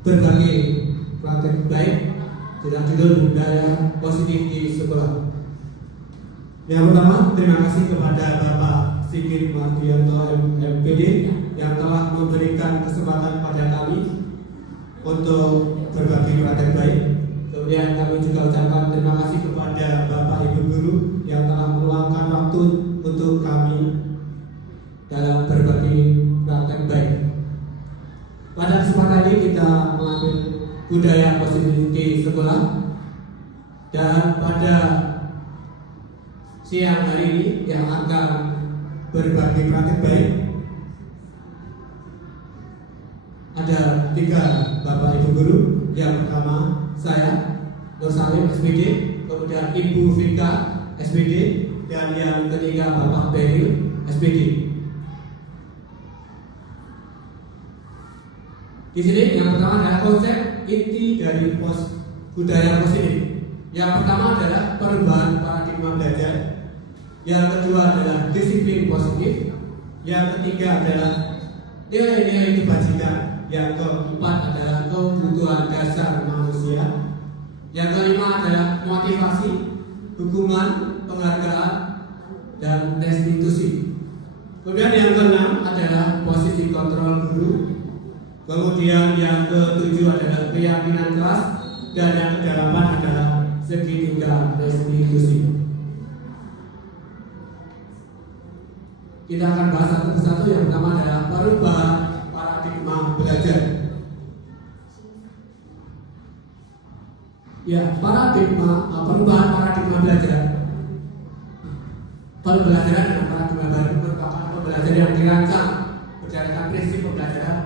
berbagi praktek baik dengan judul budaya positif di sekolah. Yang pertama, terima kasih kepada Bapak Sigit Mardianto MPD yang telah memberikan kesempatan pada kami untuk berbagi praktek baik. Kemudian kami juga ucapkan terima kasih kepada Bapak Ibu Guru yang telah meluangkan waktu untuk kami dalam berbagi praktek baik. Pada kesempatan ini kita mengambil budaya positif di sekolah, dan pada siang hari ini yang akan berbagi praktek baik ada 3 Bapak Ibu Guru. Yang pertama saya, Nur Salim SPD, kemudian Ibu Vika SPD, dan yang ketiga Bapak Beril SPD. Di sini yang pertama adalah konsep inti dari budaya positif. Yang pertama adalah perubahan paradigma belajar. Yang kedua adalah disiplin positif. Yang ketiga adalah nilai-nilai kebajikan. Yang keempat adalah kebutuhan dasar manusia. Yang kelima adalah motivasi, hukuman, penghargaan, dan restitusi. Kemudian yang keenam adalah posisi kontrol guru. Kemudian yang ketujuh adalah keyakinan kelas, dan yang kedelapan adalah segitiga restitusi. Kita akan bahas satu persatu. Yang pertama adalah perubahan paradigma belajar. Ya, perubahan paradigma belajar. Pembelajaran dengan paradigma baru merupakan pembelajaran yang dirancang berdasarkan prinsip pembelajaran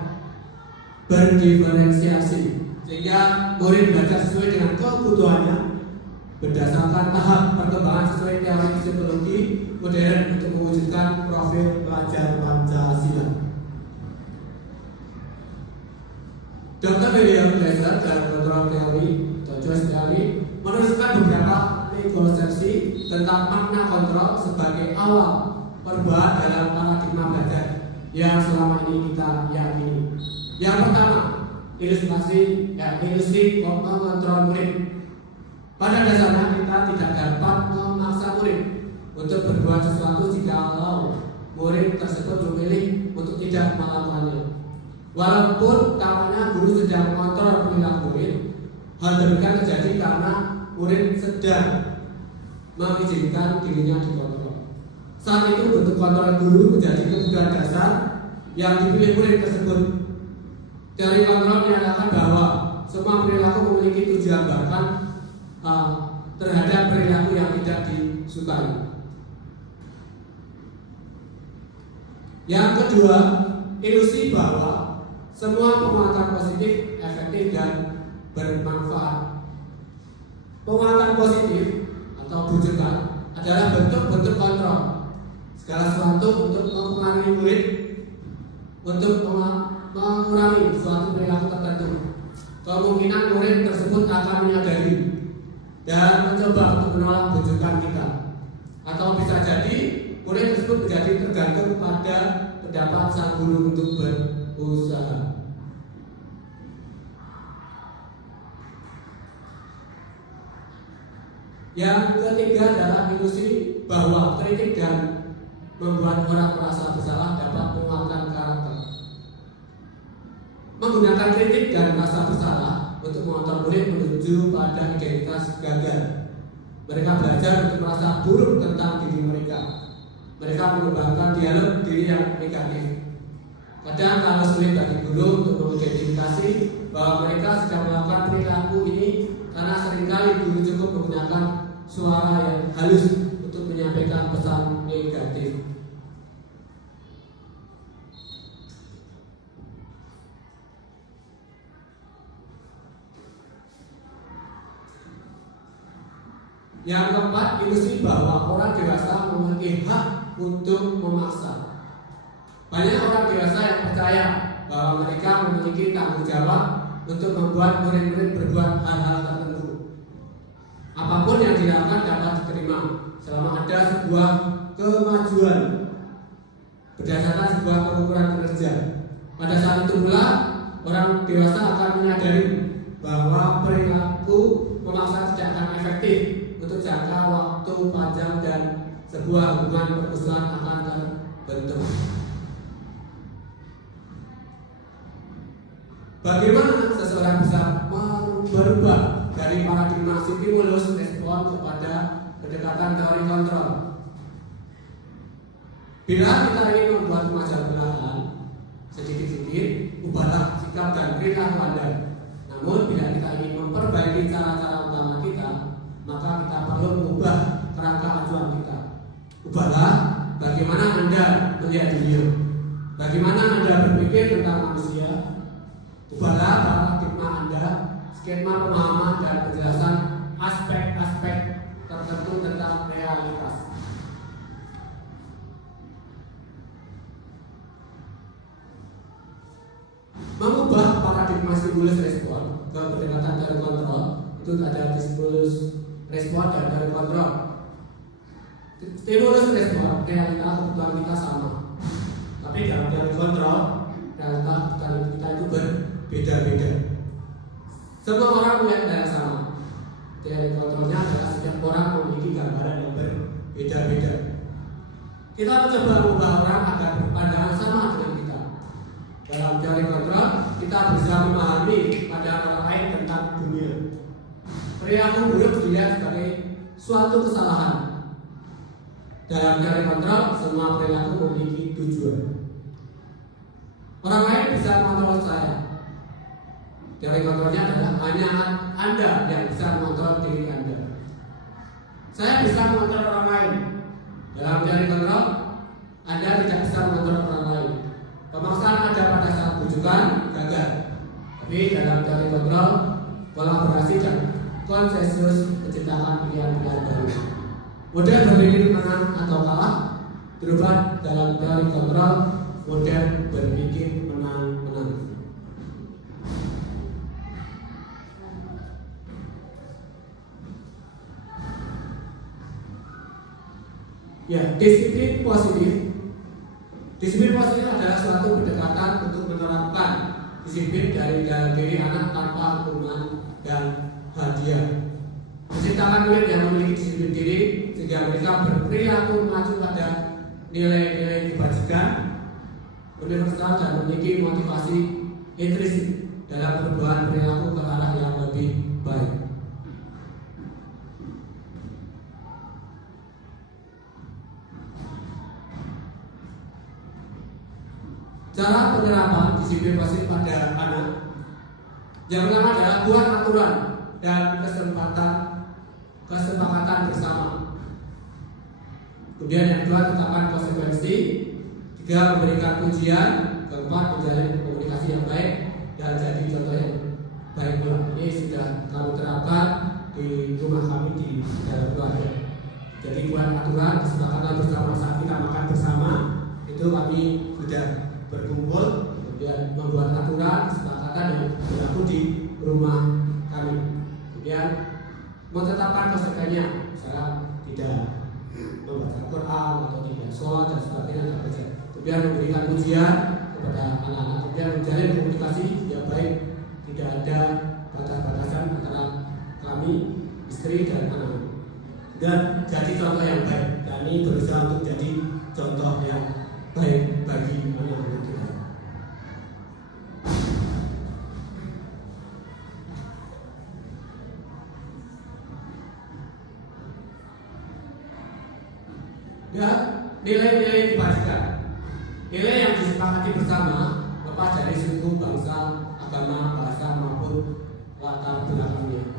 berdiferensiasi, sehingga murid belajar sesuai dengan kebutuhannya berdasarkan tahap perkembangan sesuai teori psikologi modern untuk mewujudkan profil pelajar Pancasila. Dr. William Glasser dalam kontrol teori atau choice teori menuliskan beberapa konsepsi tentang makna kontrol sebagai awal perubahan dalam paradigma belajar yang selama ini kita yakini. Yang pertama, ilusi mengontrol murid. Pada dasarnya kita tidak dapat memaksa murid untuk berbuat sesuatu jikalau murid tersebut memilih untuk tidak melakukannya. Walaupun karenanya guru sedang mengontrol perilaku murid, hal demikian terjadi karena murid sedang mengizinkan dirinya dikontrol. Saat itu bentuk kontrol guru menjadi kebutuhan dasar yang dipilih murid tersebut. Teori kontrol menyatakan bahwa semua perilaku memiliki tujuan, bahkan terhadap perilaku yang tidak disukai. Yang kedua, ilusi bahwa semua penguatan positif efektif dan bermanfaat. Penguatan positif atau bujukan adalah bentuk-bentuk kontrol segala sesuatu untuk mempengaruhi murid untuk mengurangi suatu perilaku tertentu. Kemungkinan murid tersebut akan menyadari dan mencoba untuk menolak bujukan kita, atau bisa jadi murid tersebut menjadi tergantung pada pendapat sang guru untuk berusaha. Yang ketiga adalah ilusi bahwa kritik dan membuat orang merasa bersalah dapat menguatkan karakter. Menggunakan kritik dan rasa bersalah untuk mengontrol murid menuju pada identitas gagal. Mereka belajar untuk merasa buruk tentang diri mereka. Mereka mengembangkan dialog diri yang negatif. Kadang kalau sulit bagi guru untuk mengidentifikasi bahwa mereka sedang melakukan perilaku ini, karena seringkali guru cukup menggunakan suara yang halus untuk menyampaikan pesan negatif. Yang keempat, ilusi bahwa orang dewasa memiliki hak untuk memaksa. Banyak orang dewasa yang percaya bahwa mereka memiliki tanggung jawab untuk membuat murid-murid berbuat hal-hal tertentu. Apapun yang dilakukan dapat diterima selama ada sebuah kemajuan berdasarkan sebuah pengukuran kinerja. Pada saat itu pula orang dewasa akan menyadari bahwa perilaku memaksa tidak akan efektif untuk jangka waktu panjang dan sebuah hubungan permusuhan akan terbentuk. Bagaimana seseorang bisa berubah dari paradigma stimulus respon kepada pendekatan teori kontrol? Bila kita ingin membuat kemajuan perlahan, sedikit-sedikit ubahlah sikap dan perilaku Anda. Namun bila kita ingin memperbaiki cara-cara utama kita, maka kita perlu mengubah kerangka acuan kita. Ubahlah bagaimana Anda melihat dunia, bagaimana Anda berpikir tentang manusia. Ubahlah paradigma Anda, skema pemahaman dan penjelasan aspek-aspek tertentu tentang realitas. Mengubah paradigma stimulus respon ke pendekatan teori kontrol, itu ada stimulus respon dan teori kontrol. Stimulus respon realita kebutuhan kita sama, tapi dalam teori kontrol realita kebutuhan kita itu berbeda-beda. Semua orang punya data yang sama. Teori kontrolnya adalah setiap orang memiliki gambaran yang berbeda-beda. Kita mencoba mengubah orang agar berpandangan sama dengan kita. Dalam teori kontrol, kita bisa memahami pandangan orang lain tentang dunia. Perilaku buruk dilihat sebagai suatu kesalahan. Dalam teori kontrol, semua perilaku memiliki tujuan. Orang lain bisa mengontrol saya. Teori kontrolnya adalah hanya Anda yang bisa mengontrol diri Anda. Saya bisa mengontrol orang lain. Dalam teori kontrol, Anda tidak bisa mengontrol orang lain. Pemaksaan ada pada saat bujukan gagal. Tapi dalam teori kontrol, kolaborasi dan konsensus menciptakan pilihan-pilihan baru. Model berpikir menang atau kalah berubah dalam teori kontrol. Model berpikir menang-menang. Ya, disiplin positif. Disiplin positif adalah suatu pendekatan untuk menerapkan disiplin dari dalam diri anak tanpa hukuman dan hadiah. Menciptakan murid yang memiliki disiplin diri sehingga mereka berperilaku mengacu pada nilai-nilai kebajikan universal dan memiliki motivasi intrinsik dalam perubahan perilaku ke arah yang lebih baik. Cara penerapan disiplin positif pada anak yang pertama adalah buat aturan dan kesepakatan bersama. Kemudian yang kedua, tetapkan konsekuensi. Tiga, memberikan pujian. Keempat, menjalin komunikasi yang baik dan jadi contoh yang baik pula. Ini sudah kami terapkan di rumah kami di dalam keluarga. Jadi buat aturan, kesepakatan bersama saat kita makan bersama itu kami sudah berkumpul, kemudian membuat aturan, kesepakatan yang berlaku di rumah kami. Kemudian menetapkan konsekuensinya, misalnya tidak membaca Quran atau tidak sholat dan sebagainya. Kemudian memberikan pujian kepada anak-anak. Kemudian menjalin komunikasi yang baik, tidak ada batas-batasan antara kami, istri dan anak. Dan jadi contoh yang baik. Kami berusaha untuk jadi contoh yang baik bagi anak-anak kita. Ya, nilai-nilai kebajikan, nilai yang disepakati bersama lepas dari suku, bangsa, agama, bahasa maupun latar belakangnya.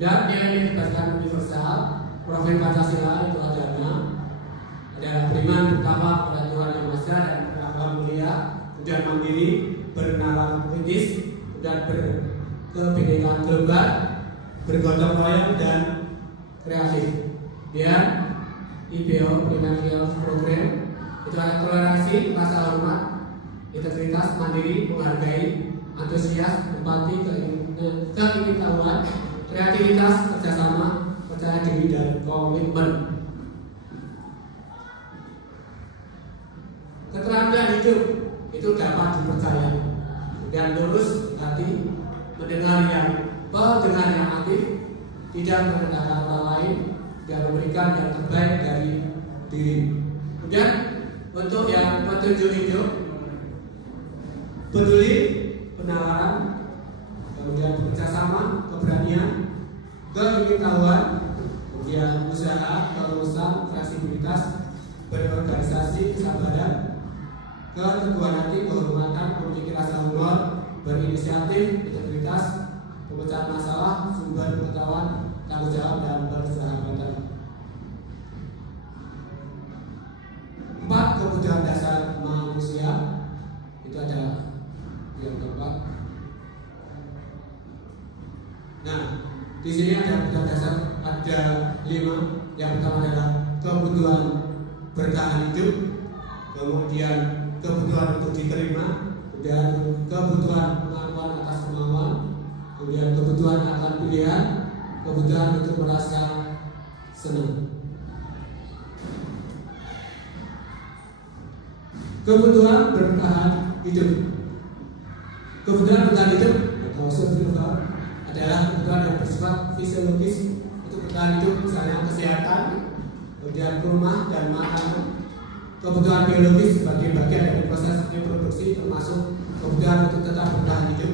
Dan nilai kebajikan universal, profil Pancasila itu agama, ada beriman pertama kepada Tuhan Yang Maha Esa dan beragama mulia, kemudian mandiri, bernalar kritis, dan berkebinekaan global, bergotong royong dan kreatif. Dan IPO Primordial Program itu ada toleransi, rasa hormat, integritas, mandiri, menghargai, antusias, empati, keingintahuan, kreativitas, kerjasama, percaya diri dan komitmen. hidup itu dapat dipercaya. Dan lurus hati, pendengar yang aktif, tidak merendahkan orang lain, dan memberikan yang terbaik dari diri. Kemudian untuk yang petunjuk hidup, peduli, penawaran, kemudian bekerjasama, keberanian, keingintahuan, kemudian usaha, kelulusan, fleksibilitas, berorganisasi, kesabaran, keteguhan hati, kehormatan, memiliki rasa humor, berinisiatif, integritas, pemecahan masalah, sumber pengetahuan, tanggung jawab, dan persahabatan. 4 kebutuhan dasar manusia itu ada yang keempat. Nah, di sini ada kebutuhan dasar, ada 5. Yang pertama adalah kebutuhan bertahan hidup, kemudian kebutuhan untuk diterima, kemudian kebutuhan pengakuan atas kemauan, kemudian kebutuhan akan pilihan, kebutuhan untuk merasa senang. Kebutuhan bertahan hidup. Kebutuhan bertahan hidup atau survival adalah kebutuhan yang bersifat fisiologis untuk bertahan hidup, misalnya kesehatan, kemudian rumah dan makanan. Kebutuhan biologis sebagai bagian dari proses reproduksi, termasuk kebutuhan untuk tetap bertahan hidup.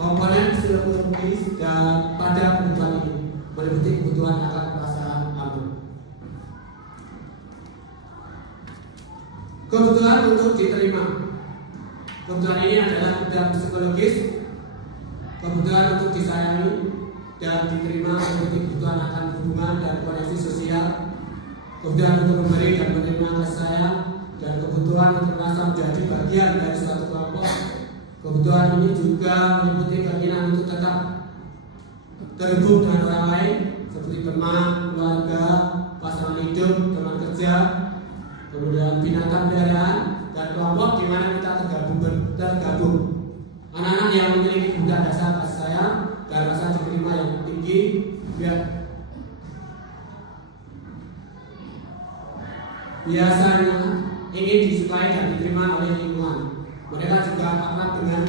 Komponen fisiologis dan pada kebutuhan ini meliputi kebutuhan akan perasaan aman. Kebutuhan untuk diterima. Kebutuhan ini adalah kebutuhan psikologis, kebutuhan untuk disayangi dan diterima, meliputi kebutuhan akan hubungan dan koneksi sosial, kebutuhan untuk memberi dan menerima kasih sayang, dan kebutuhan untuk merasa menjadi bagian dari suatu kelompok. Kebutuhan ini juga meliputi keinginan untuk tetap terhubung dengan orang lain, seperti teman, keluarga, pasangan hidup, teman kerja, kemudian binatang peliharaan, dan kelompok di mana kita tergabung. Anak-anak yang memiliki kebutuhan dasar kasih sayang dan rasa diterima yang tinggi, biasanya ingin disukai dan diterima oleh lingkungan. Mereka juga akrab dengan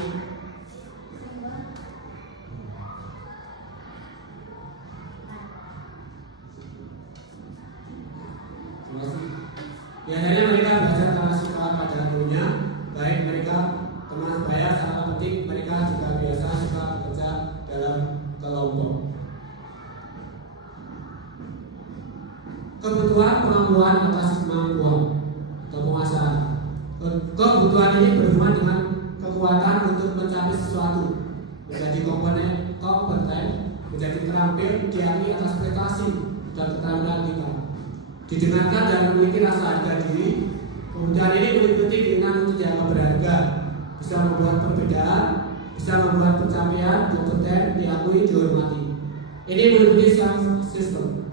biasanya mereka belajar karena suka pada gurunya, baik mereka teman sebaya, secara penting mereka juga biasa suka bekerja dalam kelompok. Kebutuhan pengakuan atas kemampuan atau penguasaan. Kebutuhan ini berhubungan dengan kekuatan untuk mencapai sesuatu, menjadi kompeten, menjadi terampil, diakui atas prestasi dan keterampilan kita, didengarkan dan memiliki rasa harga diri. Kemudian ini meliputi keinginan untuk dianggap berharga, bisa membuat perbedaan, bisa membuat pencapaian, kompeten, diakui, dihormati. Ini meliputi self system.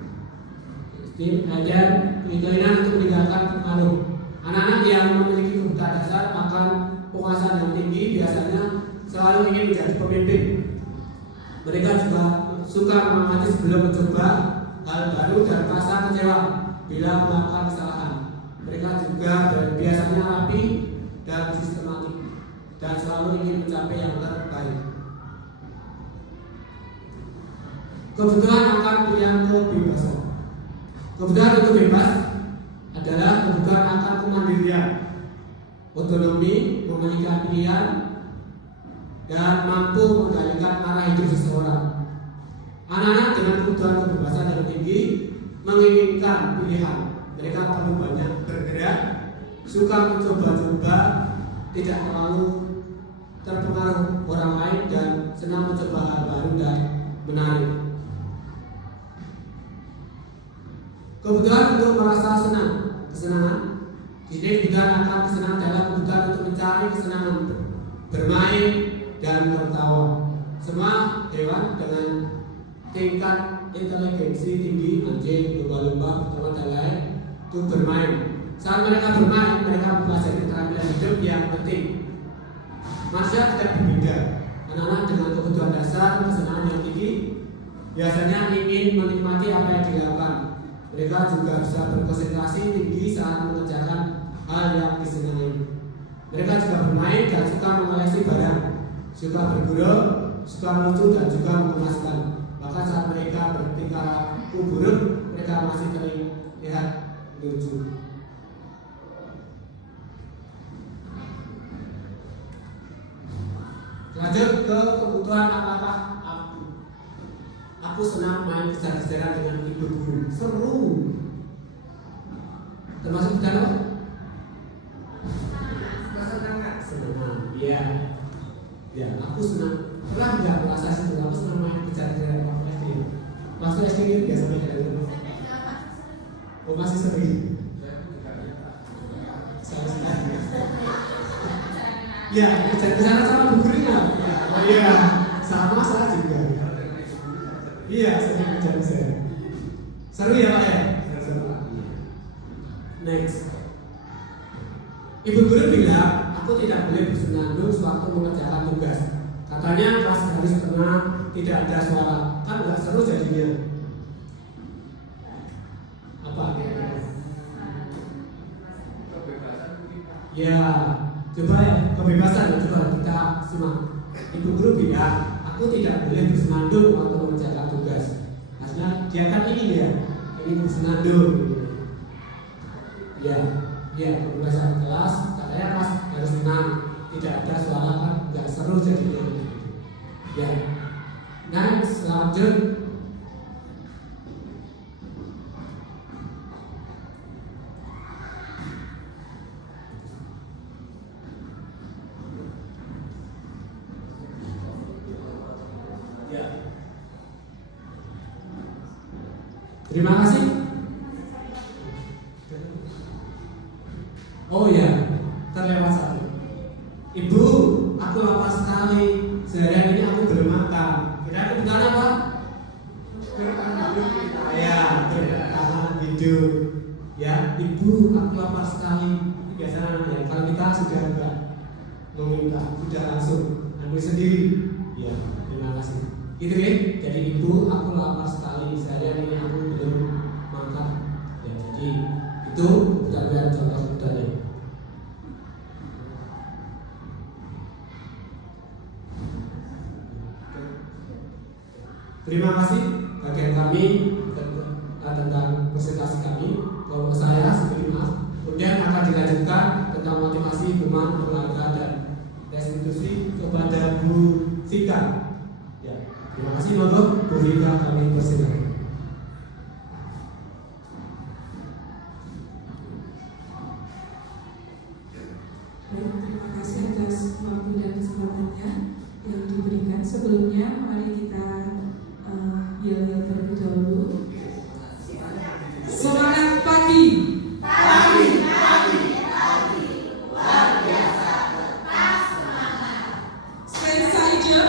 Dan keinginan untuk meninggalkan pengaruh. Anak-anak yang memiliki kebutuhan dasar akan penguasaan yang tinggi biasanya selalu ingin menjadi pemimpin. Mereka juga suka mengamati sebelum mencoba hal baru dan merasa kecewa bila melakukan kesalahan. Mereka juga biasanya rapi dan sistematik dan selalu ingin mencapai yang terbaik. Kebutuhan akan pilihan kebebasan. Kebutuhan untuk bebas adalah kebutuhan akan kemandirian, otonomi, memiliki pilihan, dan mampu mengendalikan arah hidup seseorang. Anak-anak dengan kebutuhan kebebasan yang tinggi menginginkan pilihan. Mereka perlu banyak bergerak, suka mencoba-coba, tidak terlalu terpengaruh orang lain, dan senang mencoba hal baru dan menarik. Kebutuhan untuk merasa senang, kesenangan. Di sini kebutuhan akan kesenangan adalah kebutuhan untuk mencari kesenangan, bermain dan tertawa. Semua hewan dengan tingkat inteligensi tinggi, anjing, lumba-lumba, teman dan lain, itu bermain. Saat mereka bermain, mereka mempelajari keterampilan hidup yang penting. Manusia tidak berbeda. Anak-anak dengan kebutuhan dasar, kesenangan yang tinggi, biasanya ingin menikmati apa yang dilakukan. Mereka juga bisa berkonsentrasi tinggi saat mengerjakan hal yang disenangi. Mereka juga bermain dan suka mengoleksi barang, suka berburu, suka lucu dan juga mengemaskan. Bahkan saat mereka bertingkah buruk, mereka masih terlihat lucu. Lanjut ke kebutuhan apa-apa aku. Aku senang main kejar-kejaran dengan ibu guru. Seru. Termasuk bukan apa? Senang. Iya. Ya, aku senang. Pernah nggak merasa situ? Aku senang main kejar-kejaran waktu SD. Waktu SD itu biasanya kayak gitu. Oh, masih sering. Ya, kejar-kejaran sama bu gurunya. Oh iya, sama saya juga. Iya, sering kejar-kejaran. Seru ya Pak ya? Seru. Next. Ibu guru bilang, aku tidak boleh bersenandung sewaktu mengerjakan tugas. Katanya kelas garis tengah tidak ada suara, kan nggak seru jadinya. Apa? Ya, coba ya, kebebasan. Coba kita simak. Ibu guru bilang, aku tidak boleh bersenandung waktu mengerjakan tugas. Maksudnya dia kan ini bersenandung. Ya, kebebasan kelas. Katanya kelas harus tenang, tidak ada suara, kan nggak seru jadinya. Ya, next, lanjut. Terima kasih. Oh ya, terlewat satu. Ibu, aku lapar sekali. Seharian ini aku belum makan. Kira kebutuhan apa? Ya, bertahan hidup. Ya, ibu, aku lapar sekali. Biasanya ya, kalau kita sudah enggak meminta, sudah langsung ambil sendiri. Ya, terima kasih. Gitu ya. Jadi ibu, aku lapar sekali. Seharian ini aku belum makan. Ya, jadi itu kita lihat contoh mudahnya. Terima kasih bagian kami tentang presentasi kami. Kalau saya seberi maaf. Kemudian akan dilanjutkan tentang motivasi, hukuman, penghargaan dan restitusi kepada Bu Vika. Ya, terima kasih untuk Bu Vika, kami persilakan. Terima kasih atas waktu dan kesempatannya yang diberikan. Sebelumnya mari kita yel-yel terlebih dahulu. Semangat pagi. Pagi. Luar biasa, tetap semangat. Spesial.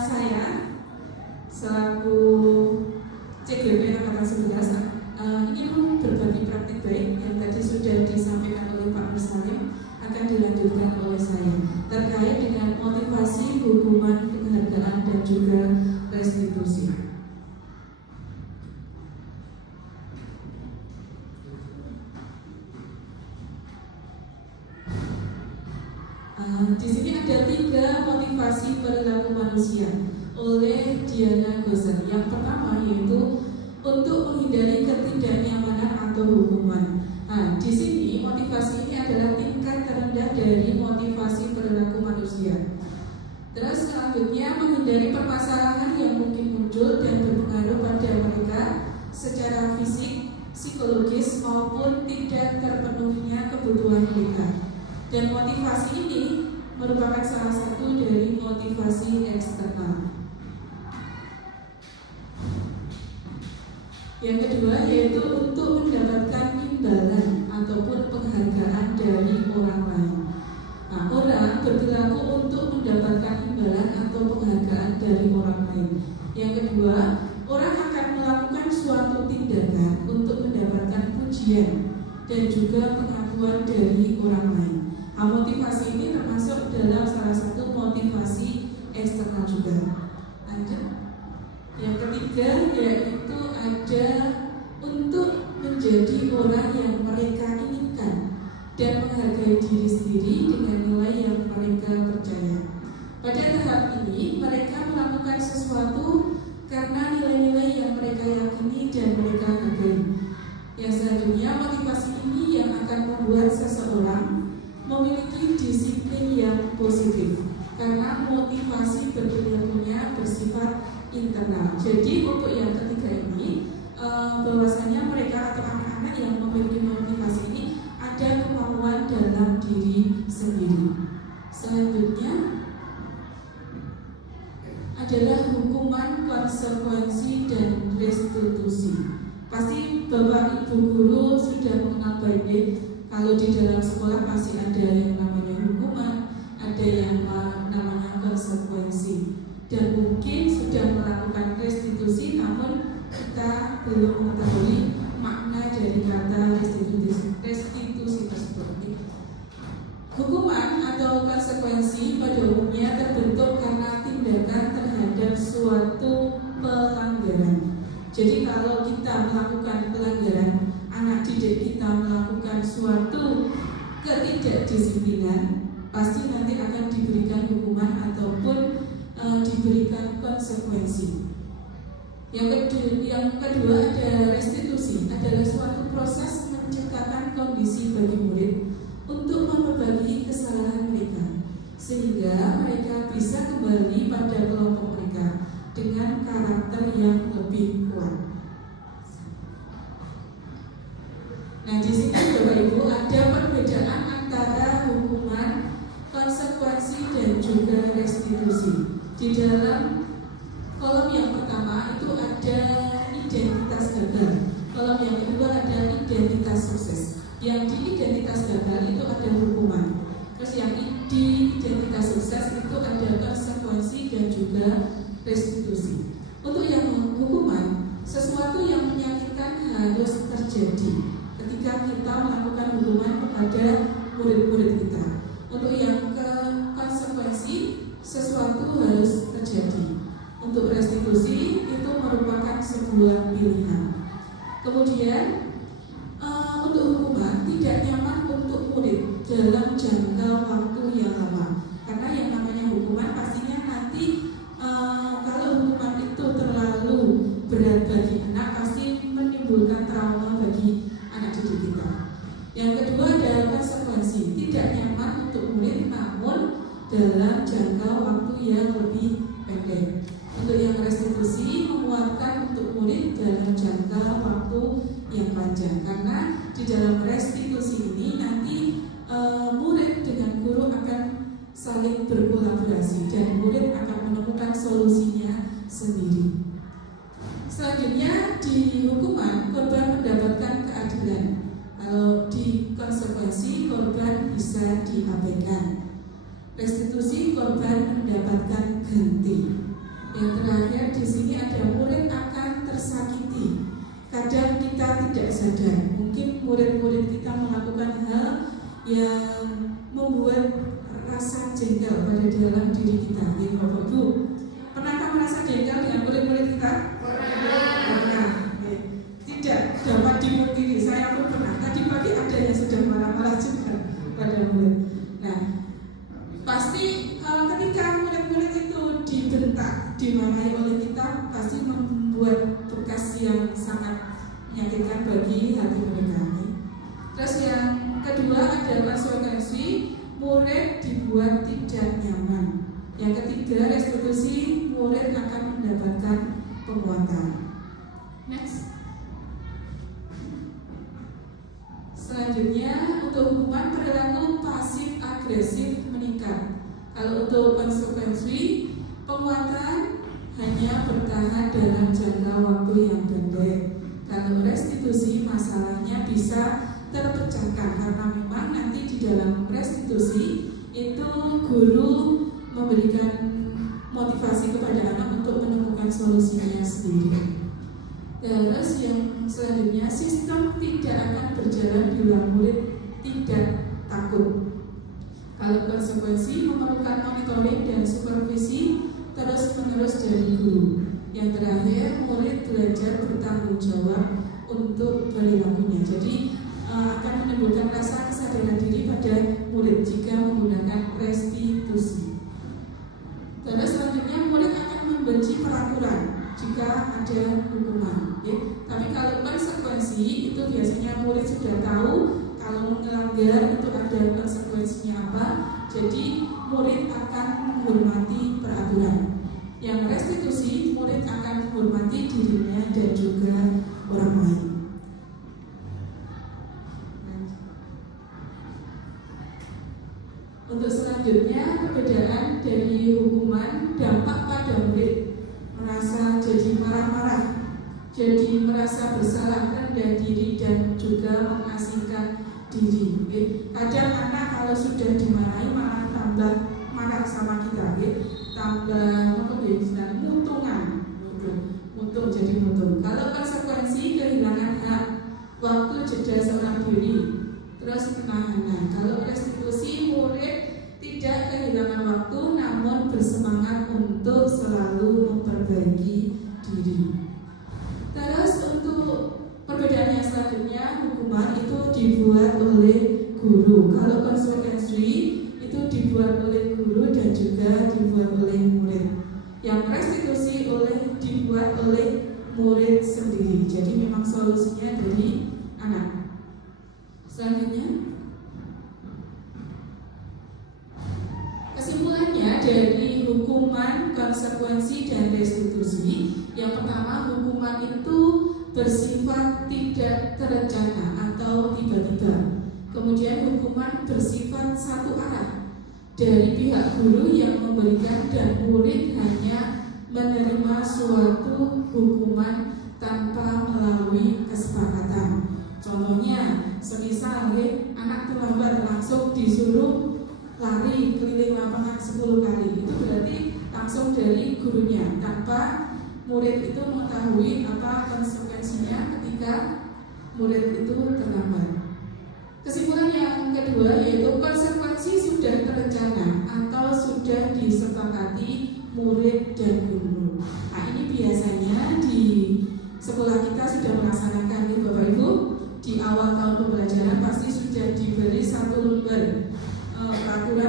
Saya selaku CGP Angkatan 11 ingin berbagi praktik baik yang tadi sudah disampaikan oleh Pak Mursalim, akan dilanjutkan oleh saya terkait dengan motivasi, hukuman, penghargaan dan juga restitusi. Di sini ada 3 motivasi perilaku manusia oleh Diana Gosen. Yang pertama yaitu untuk menghindari ketidaknyamanan atau hukuman. Di sini motivasi ini adalah tingkat terendah dari motivasi perilaku manusia. Terus selanjutnya menghindari permasalahan yang mungkin muncul dan berpengaruh pada mereka secara fisik, psikologis maupun tidak terpenuhinya kebutuhan mereka. Dan motivasi ini merupakan salah satu dari motivasi eksternal. Yang kedua yaitu untuk mendapatkan imbalan ataupun penghargaan dari orang lain. Orang berperilaku untuk mendapatkan imbalan atau penghargaan dari orang lain. Yang kedua, orang akan melakukan suatu tindakan untuk mendapatkan pujian dan juga pengakuan dari orang lain. Motivasi ini termasuk dalam salah satu motivasi eksternal juga. Lanjut. Yang ketiga yaitu ada untuk menjadi orang yang mereka inginkan dan menghargai diri sendiri dengan nilai yang mereka percaya. Pada tahap ini mereka melakukan sesuatu karena nilai-nilai yang mereka yakini dan mereka hargai. Yang selanjutnya, motivasi ini yang akan membuat seseorang memiliki disiplin yang positif karena motivasi berperilakunya bersifat internal. Jadi untuk yang ketiga ini bahwasanya mereka atau anak-anak yang memiliki motivasi ini ada kemauan dalam diri sendiri. Selanjutnya adalah hukuman, konsekuensi, dan restitusi. Pasti Bapak Ibu Guru sudah mengenal baik kalau di dalam sekolah pasti ada yang namanya hukuman, ada yang namanya konsekuensi, dan mungkin sudah melakukan restitusi, namun kita belum mengetahui makna dari kata restitusi tersebut. Hukuman atau konsekuensi pada umumnya terbentuk karena tindakan terhadap suatu pelanggaran. Jadi kalau kita melakukan pelanggaran, anak didik kita melakukan suatu ketidakdisiplinan, pasti nanti akan diberikan hukuman ataupun diberikan konsekuensi. Yang kedua ada restitusi, adalah suatu proses menciptakan kondisi bagi murid untuk memperbaiki kesalahan mereka, sehingga mereka bisa kembali pada kelompok mereka dengan karakter yang lebih kuat. Nah, di sini Bapak Ibu ada perbedaan antara hukuman, konsekuensi, dan juga restitusi. Di dalam kolom yang pertama itu ada identitas gagal, kolom yang kedua ada identitas sukses. Yang di identitas gagal itu ada hukuman, terus yang di identitas sukses itu ada konsekuensi dan juga restitusi. Untuk yang hukuman, sesuatu yang menyakitkan harus terjadi ketika kita melakukan hukuman kepada murid-murid kita. Untuk yang konsekuensi, sesuatu harus terjadi. Untuk restitusi itu merupakan sebuah pilihan. Kemudian untuk hukuman tidak nyaman untuk murid dalam jangka waktu yang lama, karena yang namanya hukuman pastinya nanti kalau hukuman itu terlalu berat bagi anak pasti menimbulkan trauma bagi anak didik kita. Yang kedua adalah konsekuensi, tidak nyaman untuk murid namun dalam jangka waktu yang lebih pendek. Untuk yang restitusi menguatkan untuk murid dalam jangka waktu yang panjang, karena di dalam restitusi ini nanti murid dengan guru akan saling berkolaborasi dan murid akan menemukan solusinya sendiri. Selanjutnya di hukuman korban mendapatkan keadilan. Kalau di konsekuensi korban bisa diabaikan. Restitusi korban mendapatkan ganti. Yang terakhir di sini ada murid akan tersakiti. Kadang kita tidak sadar, mungkin murid-murid kita melakukan hal yang membuat rasa jengkel pada dalam diri kita. Ya, Bapak Ibu, pernahkah merasa jengkel dengan murid-murid kita? Pernah. Tidak dapat dipungkiri, saya pun pernah. Tadi pagi ada yang sudah marah-marah juga pada murid. Nah, pasti ketika murid-murid itu dibentak, dimarahi oleh kita, pasti membuat bekas yang sangat menyakitkan bagi hati mereka. Terus yang kedua ada konsekuensi, murid dibuat tidak nyaman. Yang ketiga restitusi, murid akan mendapatkan penguatan. Next. Selanjutnya untuk hukuman, perilaku pasif agresif meningkat. Kalau untuk konsekuensi, penguatan hanya bertahan dalam jangka waktu yang pendek. Kalau restitusi, masalahnya bisa terpecahkan karena memang nanti di dalam restitusi itu guru memberikan motivasi kepada anak untuk menemukan solusinya sendiri. Terus yang selanjutnya, sistem tidak akan berjalan bila murid tidak takut. Kalau konsekuensi memerlukan monitoring dan supervisi terus-menerus dari guru. Yang terakhir, murid belajar bertanggung jawab untuk perilakunya. Jadi akan menimbulkan rasa kesadaran diri pada murid jika menggunakan restitusi. Terus selanjutnya, murid akan membenci peraturan jika ada hukuman. Tapi kalau konsekuensi itu biasanya murid sudah tahu kalau melanggar itu ada konsekuensinya apa. Jadi murid akan menghormati peraturan. Yang restitusi, murid akan menghormati dirinya dan juga orang lain. Untuk selanjutnya, perbedaan dari hukuman dampak pada murid merasa jadi marah-marah, jadi merasa bersalah, rendah diri, dan juga mengasingkan diri. Kadang anak kalau sudah dimarahi malah tambah marah sama kita, tambah mutung jadi mutung. Kalau konsekuensi kehilangan hak, waktu jeda seorang diri, terus penahanan. Kalau restitusi, murid tidak kehilangan waktu namun bersemangat untuk selalu memperbaiki diri. Terus untuk perbedaan yang selanjutnya, hukuman itu dibuat oleh guru. Kalau konsekuensi itu dibuat oleh guru dan juga dibuat oleh murid. Yang restitusi dibuat oleh murid sendiri. Jadi memang solusinya dari anak. Selanjutnya, kesimpulannya dari hukuman, konsekuensi, dan restitusi. Yang pertama, hukuman itu bersifat tidak terencana atau tiba-tiba. Kemudian hukuman bersifat satu arah dari pihak guru yang memberikan dan murid hanya menerima suatu hukuman tanpa melalui kesepakatan. Contohnya, semisal anak terlambat langsung disuruh lari keliling lapangan 10 kali. Itu berarti langsung dari gurunya tanpa murid itu mengetahui apa konsekuensinya ketika murid itu terlambat. Kesimpulan yang kedua yaitu konsekuensi sudah terencana atau sudah disepakati murid dan guru. Nah, ini biasanya di sekolah kita sudah melaksanakan nih Bapak Ibu. Di awal tahun pembelajaran pasti sudah diberi satu lembar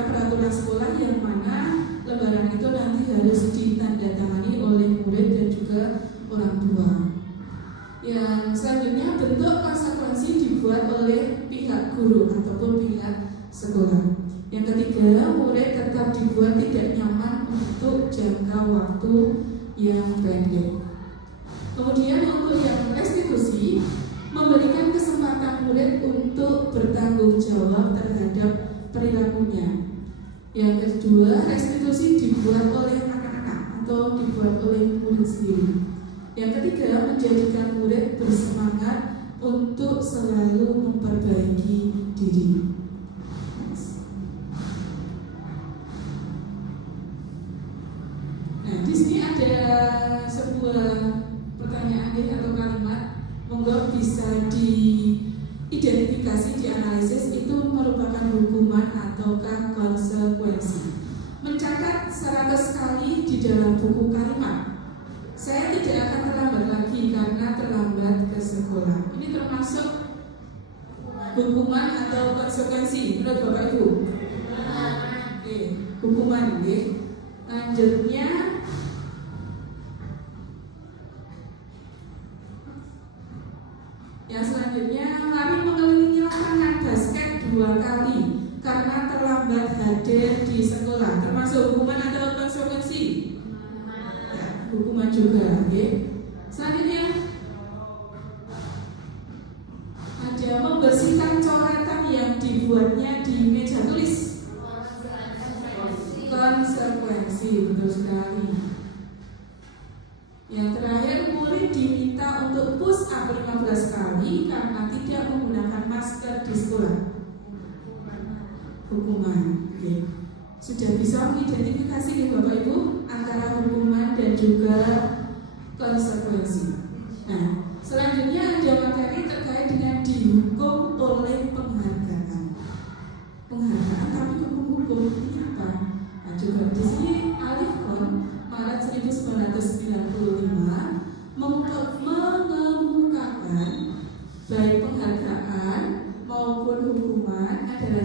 peraturan sekolah yang mana lembaran itu nanti harus ditandatangani oleh murid dan juga orang tua. Yang selanjutnya, bentuk konsekuensi dibuat oleh pihak guru ataupun pihak sekolah. Yang ketiga, murid tetap dibuat tidak nyaman untuk jangka waktu yang pendek. Kemudian untuk yang restitusi, memberikan kesempatan murid untuk bertanggung jawab terhadap perilakunya. Yang kedua, restitusi dibuat oleh anak-anak atau dibuat oleh murid sendiri. Yang ketiga, menjadikan murid bersemangat untuk selalu memperbaiki diri. Nah, di sini ada sebuah pertanyaan atau kalimat, monggo bisa diidentifikasi, dianalisis itu merupakan hukuman ataukah konsekuensi. Mencatat 100 kali di dalam buku kalimat. Saya tidak akan terlambat lagi karena terlambat ke sekolah. Ini termasuk hukuman atau konsekuensi menurut Bapak Ibu? Oke, hukuman. Lanjutnya, yang selanjutnya, lari mengelilingi lapangan basket 2 kali karena terlambat hadir di sekolah. Termasuk hukuman atau konsekuensi? Hukuman juga, Selanjutnya ada membersihkan coretan yang dibuatnya di meja tulis. Konsekuensi, betul sekali. Yang terakhir, murid diminta untuk push up 15 kali karena tidak menggunakan masker di sekolah. Hukuman. Sudah bisa mengidentifikasi Bapak Ibu antara hukuman dan juga konsekuensi. Nah, selanjutnya ada materi terkait dengan dihukum oleh penghargaan. Penghargaan tapi kok menghukum?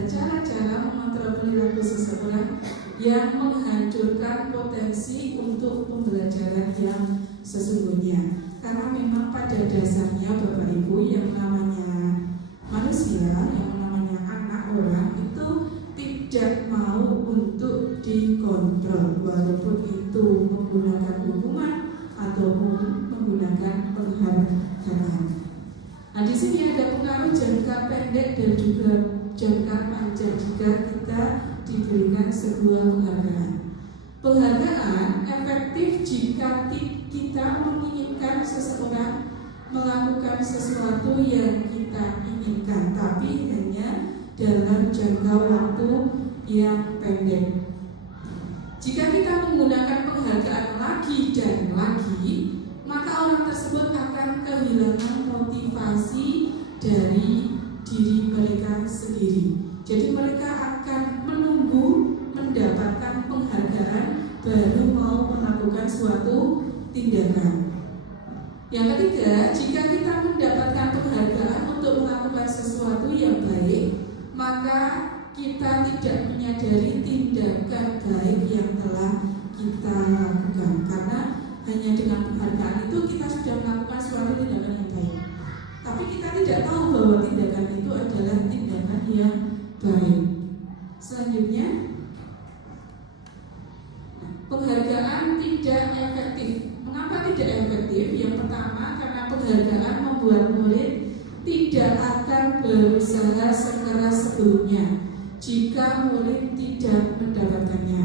cara-cara mengontrol perilaku seseorang yang menghancurkan potensi untuk pembelajaran yang sesungguhnya. Karena memang pada dasarnya Bapak Ibu, yang namanya manusia, yang namanya anak orang itu tidak mau untuk dikontrol, walaupun itu menggunakan hukuman ataupun menggunakan penghargaan. Nah, di sini ada pengaruh jangka pendek dan juga jangka panjang jika kita diberikan sebuah penghargaan. Penghargaan efektif jika kita menginginkan seseorang melakukan sesuatu yang kita inginkan, tapi hanya dalam jangka waktu yang pendek. Jika kita menggunakan penghargaan lagi dan lagi, maka orang tersebut akan kehilangan motivasi dari diri mereka sendiri. Jadi mereka akan menunggu mendapatkan penghargaan baru mau melakukan suatu tindakan. Yang ketiga, jika kita mendapatkan penghargaan untuk melakukan sesuatu yang baik, maka kita tidak menyadari tindakan baik yang telah kita lakukan. Karena hanya dengan penghargaan itu kita sudah melakukan suatu tindakan yang baik, tapi kita tidak tahu bahwa tindakan itu adalah tindakan yang baik. Selanjutnya, penghargaan tidak efektif. Mengapa tidak efektif? Yang pertama, karena penghargaan membuat murid tidak akan berusaha sekeras sebelumnya jika murid tidak mendapatkannya.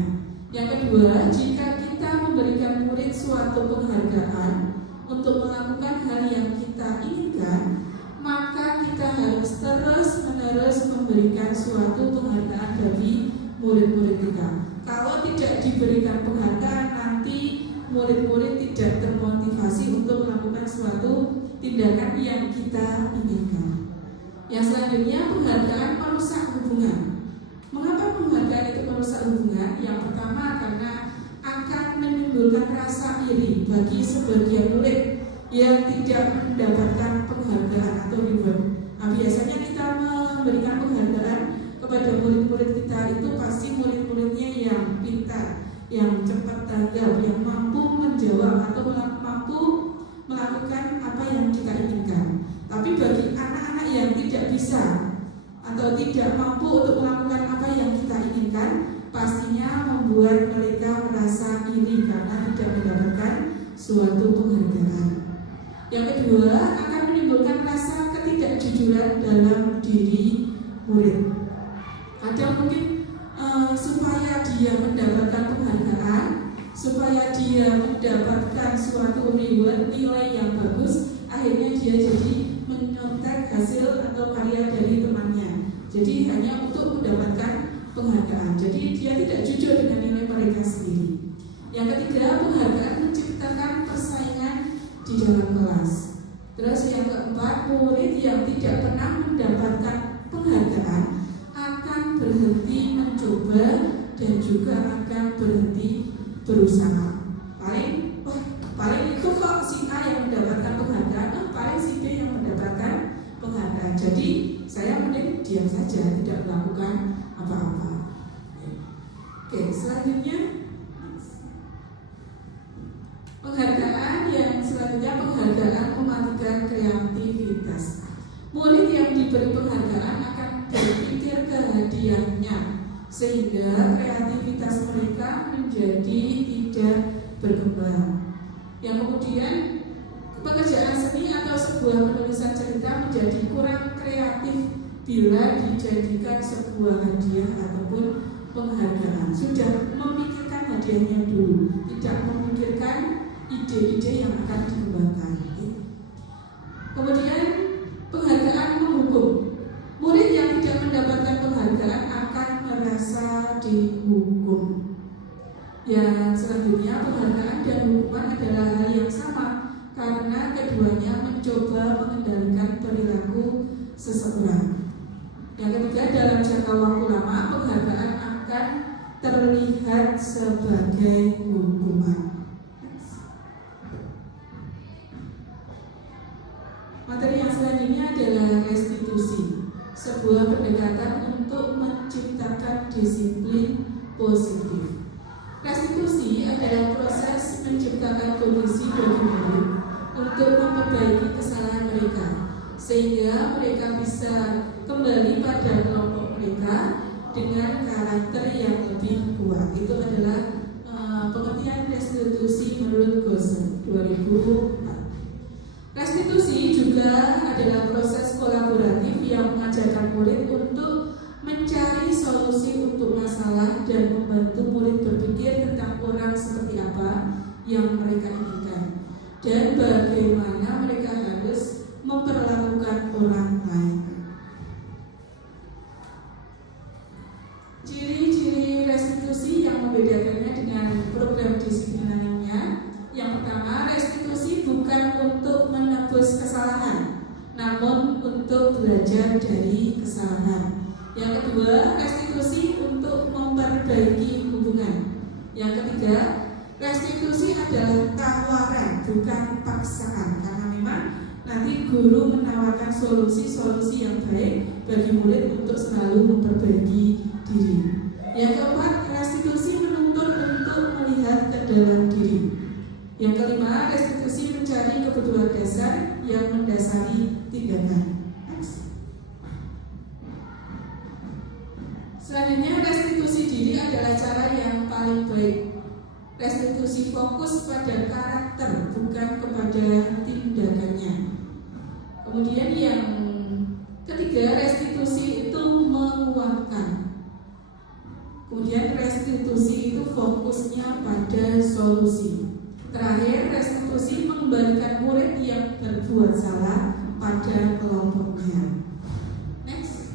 Yang kedua, jika kita memberikan murid suatu penghargaan untuk melakukan hal yang kita inginkan, maka kita harus terus-menerus memberikan suatu penghargaan bagi murid-murid kita. Kalau tidak diberikan penghargaan, nanti murid-murid tidak termotivasi untuk melakukan suatu tindakan yang kita inginkan. Yang selanjutnya, penghargaan merusak hubungan. Mengapa penghargaan itu merusak hubungan? Yang pertama, karena akan menimbulkan rasa iri bagi sebagian murid yang tidak mendapatkan penghargaan atau reward. Nah, biasanya kita memberikan penghargaan kepada murid-murid kita itu pasti murid-muridnya yang pintar, yang cepat tanggap, yang mampu menjawab atau mampu melakukan apa yang kita inginkan. Tapi bagi anak-anak yang tidak bisa atau tidak mampu untuk melakukan apa yang kita inginkan, pastinya membuat mereka merasa iri karena tidak mendapatkan suatu penghargaan. Yang kedua, akan menimbulkan rasa ketidakjujuran dalam diri murid. Ada mungkin supaya dia mendapatkan penghargaan, supaya dia mendapatkan suatu reward, nilai yang bagus, akhirnya dia jadi menyontek hasil atau karya dari temannya. Jadi hanya untuk mendapatkan penghargaan. Jadi dia tidak jujur dengan nilai mereka sendiri. Yang ketiga, penghargaan menciptakan persaingan di dalam kelas. Terus yang keempat, murid yang tidak pernah mendapatkan penghargaan akan berhenti mencoba dan juga akan berhenti berusaha. Paling itu kok si A yang mendapatkan penghargaan, paling si B yang mendapatkan penghargaan. Jadi saya mending diam saja, tidak melakukan apa-apa. Oke, selanjutnya penghargaan yang selanjutnya, penghargaan mematikan kreativitas. Murid yang diberi penghargaan akan berpikir ke hadiahnya, sehingga kreativitas mereka menjadi tidak berkembang. Yang kemudian, pekerjaan seni atau sebuah penulisan cerita menjadi kurang kreatif bila dijadikan sebuah hadiah ataupun penghargaan. Sudah memikirkan hadiahnya dulu, tidak memikirkan ide-ide yang akan dikembangkan. Kemudian, penghargaan menghukum. Murid yang tidak mendapatkan penghargaan akan merasa dihukum. Yang selanjutnya, penghargaan dan hukuman adalah hal yang sama karena keduanya mencoba mengendalikan perilaku seseorang. Yang ketiga, dalam jangka waktu lama penghargaan akan terlihat sebagai hukuman. Materi yang selanjutnya adalah restitusi, sebuah pendekatan untuk menciptakan disiplin positif. Restitusi adalah proses menciptakan kondisi bagi murid untuk memperbaiki kesalahan mereka, sehingga mereka bisa kembali pada kelompok mereka dengan karakter yang lebih kuat. Itu adalah pengertian restitusi menurut Gosen 2004. Restitusi juga adalah proses kolaboratif yang mengajarkan murid untuk mencari solusi untuk masalah dan membantu murid berpikir tentang orang seperti apa yang mereka inginkan dan bagaimana mereka harus memperlakukan orang lain. Ciri-ciri restitusi yang membedakannya dengan program disiplin lainnya. Yang pertama, restitusi bukan untuk menebus kesalahan, namun untuk belajar dari kesalahan. Yang kedua, restitusi untuk memperbaiki hubungan. Yang ketiga, restitusi adalah tawaran, bukan paksaan, karena memang nanti guru menawarkan solusi-solusi yang baik bagi murid untuk selalu memperbaiki diri. Yang keempat, restitusi menuntut untuk melihat ke dalam diri. Yang kelima, restitusi mencari kebutuhan dasar yang mendasari tindakan. Selanjutnya, restitusi diri adalah cara yang paling baik. Restitusi fokus pada karakter, bukan kepada tindakannya. Kemudian yang ketiga, restitusi itu menguatkan. Kemudian restitusi itu fokusnya pada solusi. Terakhir, restitusi mengembalikan murid yang berbuat salah pada kelompoknya. Next.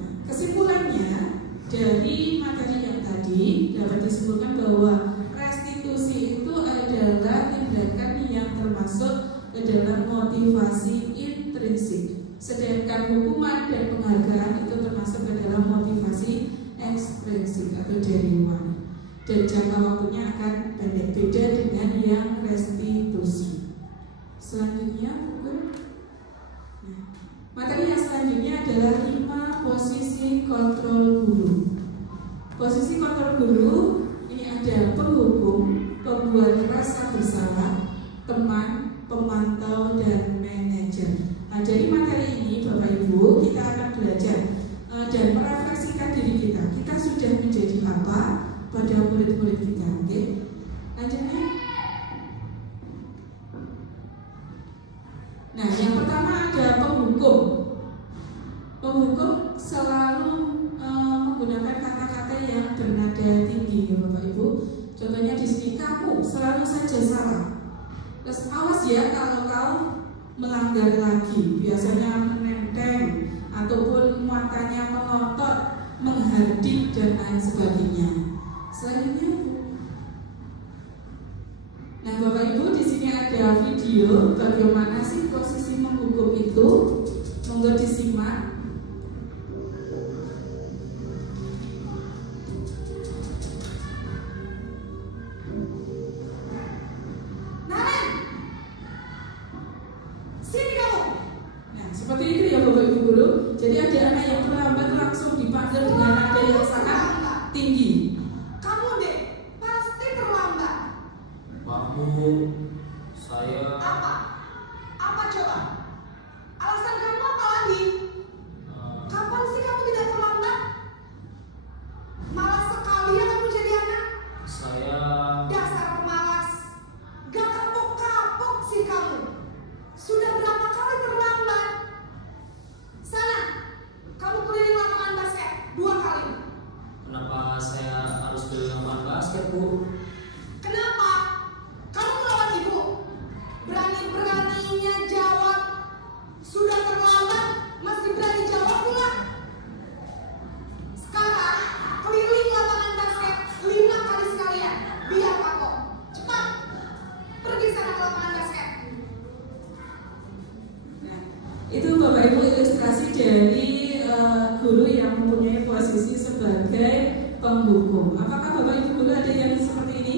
Nah, kesimpulannya dari materi yang tadi dapat disimpulkan bahwa restitusi itu adalah tindakan yang termasuk ke dalam motivasi intrinsik, sedangkan hukuman dan penghargaan itu termasuk ke dalam motivasi ekstrinsik atau dari luar. Dan jangka waktunya akan pendek, beda dengan yang restitusi. Selanjutnya, materi yang selanjutnya adalah 5 posisi kontrol guru. Posisi kontrol guru ini ada penghukum, pembuat rasa bersalah, teman, pemantau, dan manajer. Nah, dari materi ini Bapak Ibu kita akan belajar dan merefleksikan diri kita. Kita sudah menjadi apa pada murid-murid kita, oke? Lanjutnya. Nah, yang pertama ada penghukum. Penghukum selalu menggunakan kata-kata yang bernada tinggi, ya Bapak Ibu. Contohnya di sini, kamu selalu saja salah. Terus awas ya kalau kau melanggar lagi. Biasanya menenteng ataupun matanya melotot, menghardik dan lain sebagainya. Selanjutnya, nah Bapak Ibu di sini ada video bagaimana sih posisi menghukum itu, monggo disimak. Naren, sini kamu. Nah seperti itu ya Bapak Ibu guru. Jadi ada anak yang terlambat langsung dipanggil dengan nada yang sangat tinggi. Saya apa coba? Alasan kamu apa lagi? Kapan sih kamu tidak terlambat? Malas sekali ya kamu jadi anak. Saya Dasar pemalas. Gak kapok-kapok sih kamu. Sudah berapa kali terlambat? Sana, kamu keliling lapangan basket 2 kali. kenapa saya harus beli lapangan basket, Bu? Kenapa? Kamu melawan ibu. Berani-beraninya jawab. Sudah terlambat, masih berani jawab pula. Sekarang keliling lapangan basket 5 kali sekalian. Biar kapok. Cepat, pergi sana ke lapangan basket. Nah, itu Bapak Ibu ilustrasi dari guru yang mempunyai posisi sebagai penghukum. Apakah Bapak Ibu guru ada yang seperti ini?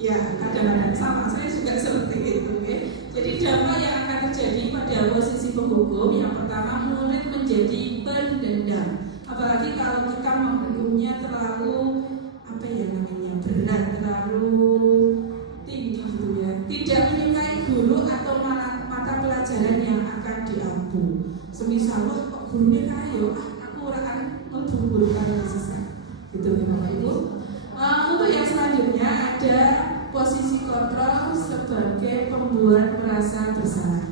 Ya, kadang-kadang sama. Saya juga seperti itu. Ya. Jadi dampak yang akan terjadi pada posisi posisi penghukum, yang pertama murid menjadi pendendam. Apalagi kalau kita menghukumnya terlalu berat, terlalu tinggi gitu ya. Tidak menyukai guru atau mata pelajaran yang akan diampu. Semisal kok gurunya kayo, aku orang guru kalian susah. Gitu ya Bapak Ibu. Untuk yang selanjutnya ada posisi kontrol sebagai pembuat merasa bersalah.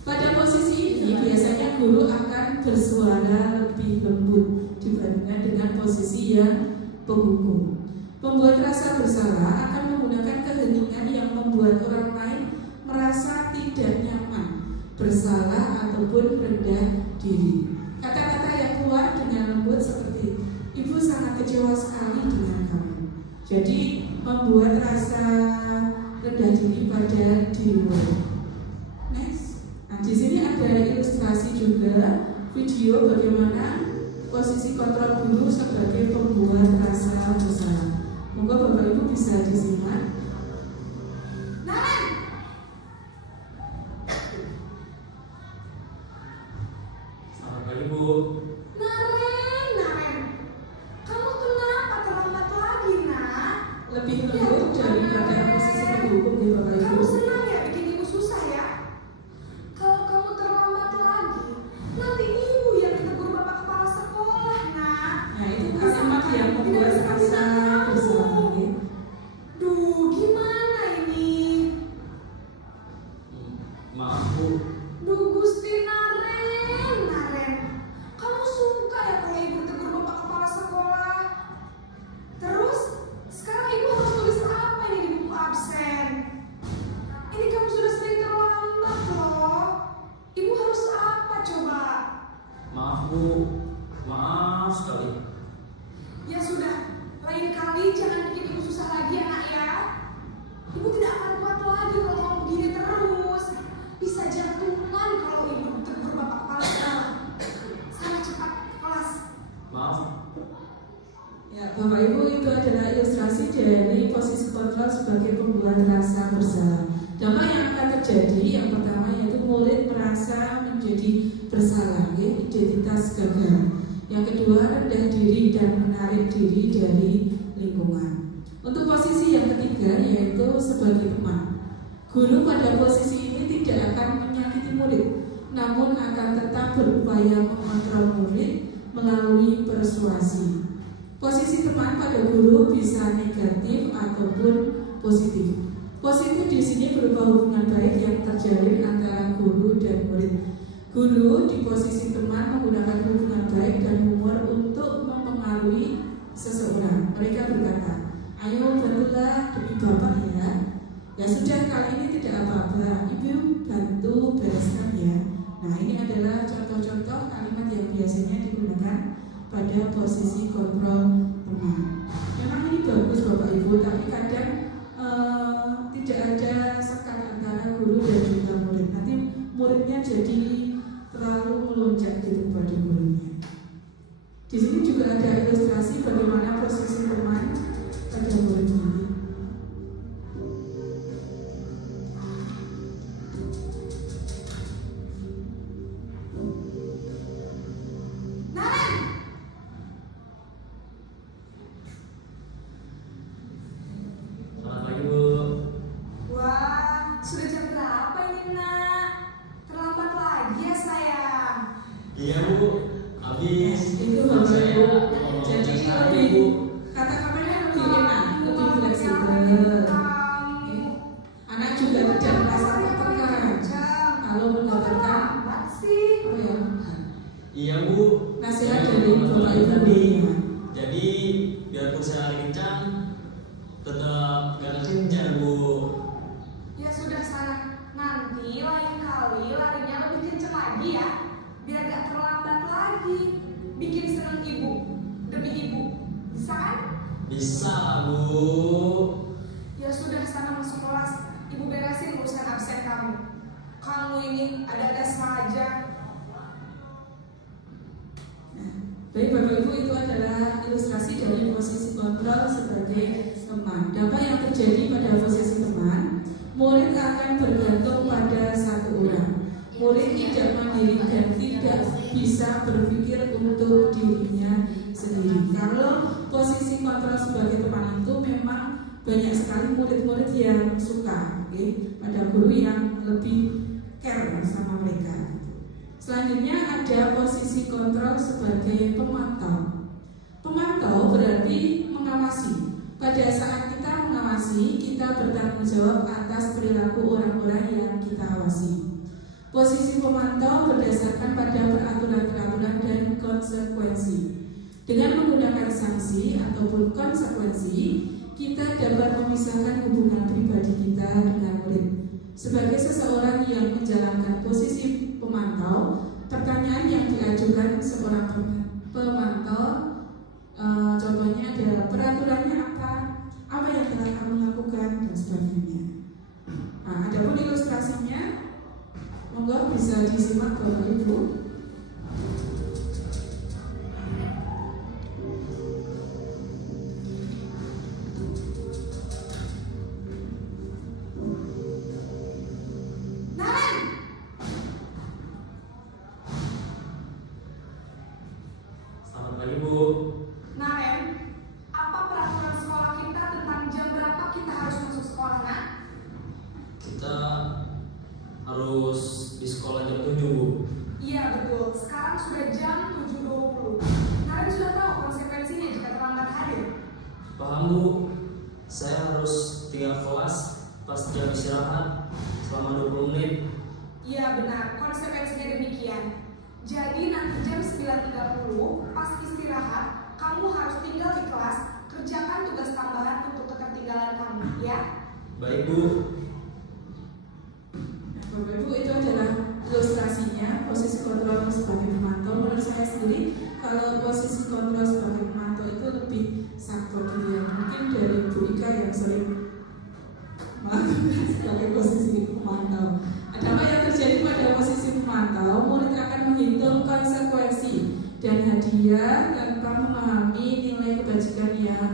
Pada posisi ini biasanya guru akan bersuara lebih lembut dibandingkan dengan posisi yang penghukum. Pembuat rasa bersalah akan menggunakan keheningan yang membuat orang lain merasa tidak nyaman, bersalah ataupun rendah diri. Kata-kata yang keluar dengan lembut seperti, "Ibu sangat kecewa sekali dengan kamu." Jadi membuat rasa rendah diri pada diri murid. Next. Nah, di sini ada ilustrasi juga video bagaimana posisi kontrol guru sebagai pembuat rasa bersalah. Moga Bapak Ibu bisa disimak. Naren! Selamat pagi Bu. Naren, kamu kenapa terlambat lagi, nak? Lebih lembut daripada posisi penghukum di Bapak Ibu. Kamu senang ya bikin ibu susah ya? Kalau kamu terlambat lagi, nanti ibu yang ditegur bapak kepala sekolah, nak. Nah, itu kalimat yang membuat rasa bersalah. Duh, gimana ini? Maaf Bu. Duh, Gusti Naren. Kamu suka ya kalau ibu tegur bapak kepala sekolah? Terus, sekarang ibu harus tulis apa ini di buku absen? Ini kamu sudah sering terlambat loh. Ibu harus apa coba? Maaf Bu. Maaf sekali. Ya sudah, lain kali jangan bikin ibu susah lagi ya nak ya. Ibu tidak akan kuat lagi kalau kamu begini terus. Bisa jantungan kalau ibu tegur bapak kepala sekolah. Sana cepat ke kelas. Maaf. Ya, Bapak Ibu, itu adalah ilustrasi dari posisi kontrol sebagai pembuat rasa bersalah. Dampak yang akan terjadi yang pertama yaitu murid merasa menjadi bersalah, ya, identitas gagal. Yang kedua, rendah diri dan menarik diri dari lingkungan. Untuk posisi yang ketiga yaitu sebagai teman. Guru pada posisi ini tidak akan menyakiti murid, namun akan tetap berupaya mengontrol murid melalui persuasi. Posisi teman pada guru bisa negatif ataupun positif. Positif di sini berupa hubungan baik yang terjalin antara guru dan murid. Guru di posisi teman menggunakan hubungan baik dan humor untuk mempengaruhi seseorang. Mereka berkata, "Ayo bantulah demi Bapak ya. Ya sudah, kali ini tidak apa-apa. Ibu bantu bereskan ya." Nah, ini adalah contoh-contoh kalimat yang biasanya digunakan pada posisi kontrol teman. Memang ini bagus Bapak Ibu, tapi kadang tidak ada sekat antara guru dan juga murid. Nanti muridnya jadi terlalu melonjak gitu pada gurunya. Di sini juga ada ilustrasi bagaimana posisi teman pada muridnya. Selamat pagi Bu. Wah, sudah jam berapa ini nak? Terlambat lagi ya sayang. Iya Bu. Habis. Itu Bapak Saya Ibu. mau Jadi ngomong lebih Bu. kata-katanya lebih enak, lebih fleksibel. Anak juga tidak merasa tertekan kalau mendapatkan Iya Bu. nasihat Saya dari mau Bapak ngomong Ibu tadi. ya. Jadi biarpun saya lari kencang, tetap gak kejar Bu. Ya sudah sana, nanti lain kali larinya lebih kenceng lagi ya, biar gak terlambat lagi. Bikin seneng ibu, demi ibu, bisa kan? Bisa Bu. Ya sudah sana masuk kelas, ibu beresin urusan absen kamu. Kamu ini ada-ada saja. Baik Bapak Ibu, itu adalah ilustrasi dari posisi kontrol sebagai teman. Dampak yang terjadi pada posisi teman, murid akan bergantung pada satu orang. murid tidak mandiri dan tidak bisa berpikir untuk dirinya sendiri. Kalau posisi kontrol sebagai teman itu memang banyak sekali murid-murid yang suka, ada guru yang lebih care sama mereka. Selanjutnya ada posisi kontrol sebagai pemantau. Pemantau berarti mengawasi. Pada saat kita mengawasi, kita bertanggung jawab atas perilaku orang-orang yang kita awasi. Posisi pemantau berdasarkan pada peraturan-peraturan dan konsekuensi. Dengan menggunakan sanksi ataupun konsekuensi, kita dapat memisahkan hubungan pribadi kita dengan murid. Sebagai seseorang yang menjalankan posisi pemantau, pertanyaan yang diajukan seorang pemantau, contohnya adalah peraturannya apa yang telah kamu lakukan, dan sebagainya. Nah, ada pun ilustrasinya, monggo bisa disimak Bapak Ibu. Selamat pagi Bu. Naren, apa peraturan sekolah kita tentang jam berapa kita harus masuk sekolah, Nak? Kita harus di sekolah jam 7 Bu. Iya betul, sekarang sudah jam 7.20. Naren sudah tahu konsekuensinya jika terlambat hadir. Paham Bu, saya harus tinggal kelas pas jam istirahat selama 20 menit. Iya benar, konsekuensinya demikian. Jadi nanti jam 9.30 pas istirahat, kamu harus tinggal di kelas, kerjakan tugas tambahan untuk ketertinggalan kamu, ya? Baik Bu. Bapak Ibu, itu adalah ilustrasinya posisi kontrol sebagai pemantau. Menurut saya sendiri, kalau posisi kontrol sebagai pemantau itu lebih sakit ya. Mungkin dari Bu Ika yang sering melakukan sebagai posisi pemantau. Ada apa yang terjadi pada posisi pemantau? Murid akan menghitung konsekuensi dan hadiah tanpa memahami nilai kebajikan yang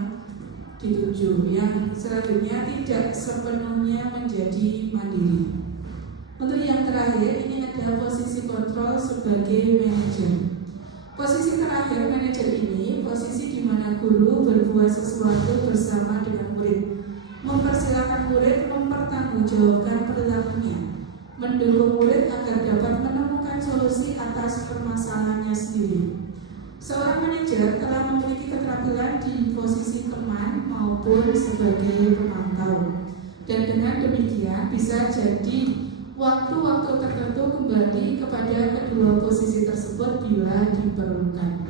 dituju. Yang selanjutnya tidak sepenuhnya menjadi mandiri. Untuk yang terakhir, ini ada posisi kontrol sebagai manajer. Posisi terakhir manajer ini posisi di mana guru berbuat sesuatu bersama dengan murid, mempersilahkan murid mempertanggungjawabkan perilakunya, mendukung murid agar dapat menemukan solusi atas permasalahannya sendiri. Seorang manajer telah memiliki keterampilan di posisi teman maupun sebagai pemantau, dan dengan demikian bisa jadi waktu-waktu tertentu kembali kepada kedua posisi tersebut bila diperlukan.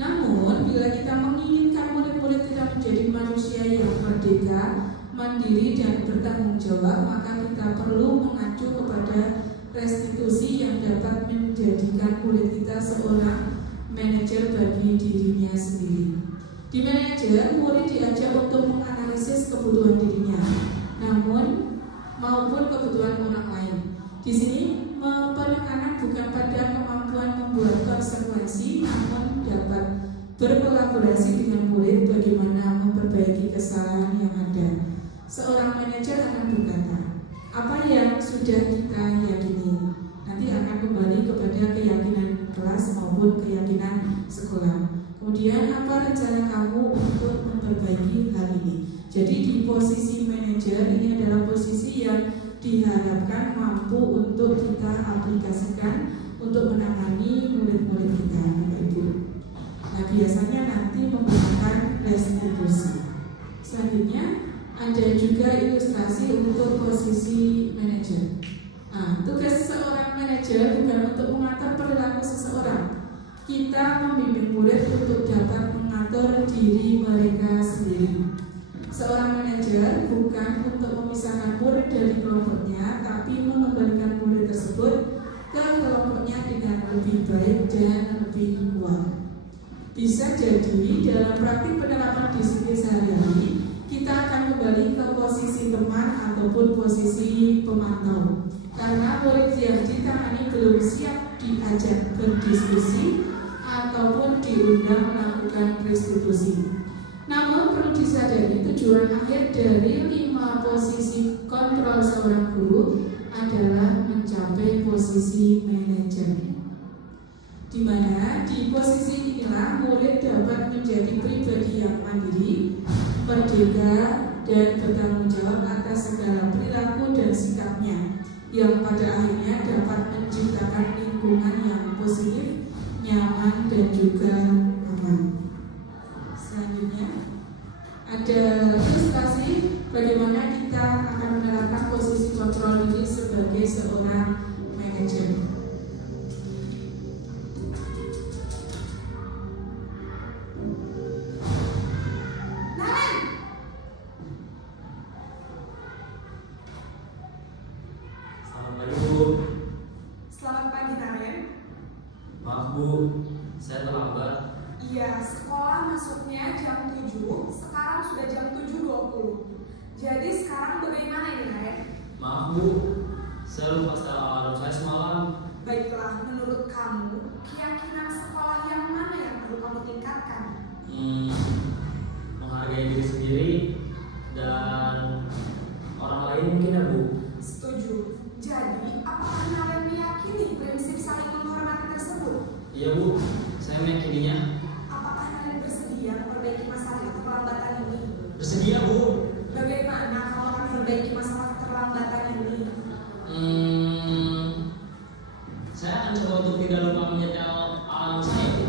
Namun, bila kita menginginkan murid-murid kita menjadi manusia yang merdeka, mandiri, dan bertanggung jawab, maka kita perlu mengacu kepada restitusi yang dapat menjadikan murid kita seorang manajer bagi dirinya sendiri. Di manajer, murid diajak untuk menganalisis kebutuhan dirinya, namun maupun kebutuhan orang lain. Di sini penekanan bukan pada kemampuan membuat konsekuensi, namun dapat berkolaborasi dengan murid bagaimana memperbaiki kesalahan yang ada. Seorang manajer akan berkata, apa yang sudah kita yakini nanti akan kembali kepada keyakinan kelas maupun keyakinan sekolah. Kemudian apa rencana kamu untuk memperbaiki hal ini? Jadi di posisi manajer ini adalah posisi yang diharapkan mampu untuk kita aplikasikan untuk menangani murid-murid kita, Bapak Ibu. Nah, biasanya nanti menggunakan restitusi. Selanjutnya ada juga ilustrasi untuk posisi manajer. Nah, tugas seorang manajer bukan untuk mengatur perilaku seseorang. Kita membimbing murid untuk dapat mengatur diri mereka sendiri. Seorang manajer bukan untuk memisahkan murid dari kelompoknya, tapi mengembalikan murid tersebut ke kelompoknya dengan lebih baik dan lebih kuat. Bisa jadi dalam praktik penerapan disiplin sehari-hari, kita akan kembali ke posisi teman ataupun posisi pemantau. Karena murid yang ditangani belum siap diajak berdiskusi ataupun diundang melakukan restitusi. Namun perlu disadari tujuan akhir dari 5 posisi kontrol seorang guru adalah mencapai posisi manajer, di mana di posisi inilah murid dapat menjadi pribadi yang mandiri, merdeka, dan bertanggung jawab atas segala perilaku dan sikapnya, yang pada akhirnya dapat menciptakan lingkungan yang positif, nyaman, dan juga aman. Selanjutnya ada ilustrasi bagaimana kita akan menerapkan posisi kontrol diri sebagai seorang manajer. Selamat pagi Bu. Selamat pagi Naren. Maaf Bu, saya terlambat. Iya, sekolah masuknya jam 7, sekarang sudah jam 7.20. Jadi sekarang bagaimana ini Naren? Maaf Bu, saya lupa setel alarm saya semalam. Baiklah, menurut kamu, keyakinan sekolah yang mana yang perlu kamu tingkatkan? Menghargai diri sendiri dan orang lain mungkin ya Bu. Setuju. Jadi, apakah Naren meyakini prinsip saling menghormati tersebut? Iya Bu, saya meyakininya. Apakah Naren bersedia memperbaiki masalah keterlambatan ini? Bersedia Bu. Bagaimana kamu akan memperbaiki masalah keterlambatan ini? Saya akan coba untuk tidak lupa menyetel alarm saya Bu.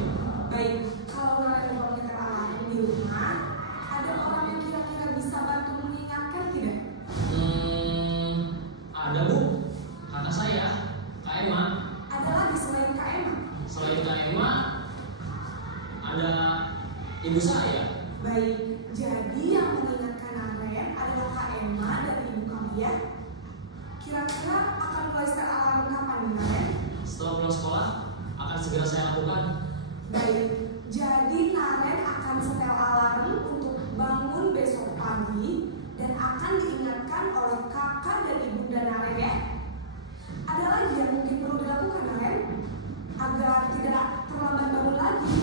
Baik, kalau Naren mau menyetel alarm di rumah, ada orang yang kira-kira bisa bantu mengingatkan tidak? Ada Bu, kakak saya, Kak Emma. Ada lagi selain Kak Emma? Selain Kak Emma, ada ibu saya. Baik, jadi yang mengingatkan Naren adalah Kak Emma dan ibu kamu ya? Kira-kira akan mulai setel alarm kapan nih Naren? Setelah pulang sekolah, akan segera saya lakukan. Baik, jadi Naren akan setel alarm untuk bangun besok pagi dan akan diingatkan oleh kakak dan ibunda Naren ya. Ada lagi yang mungkin perlu dilakukan Naren agar tidak terlambat bangun lagi?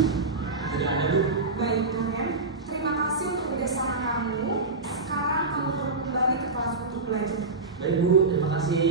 Tidak ada Bu. Baik Naren, terima kasih untuk kerjasama kamu. Sekarang kamu perlu kembali ke kelas untuk belajar. Baik Bu, terima kasih.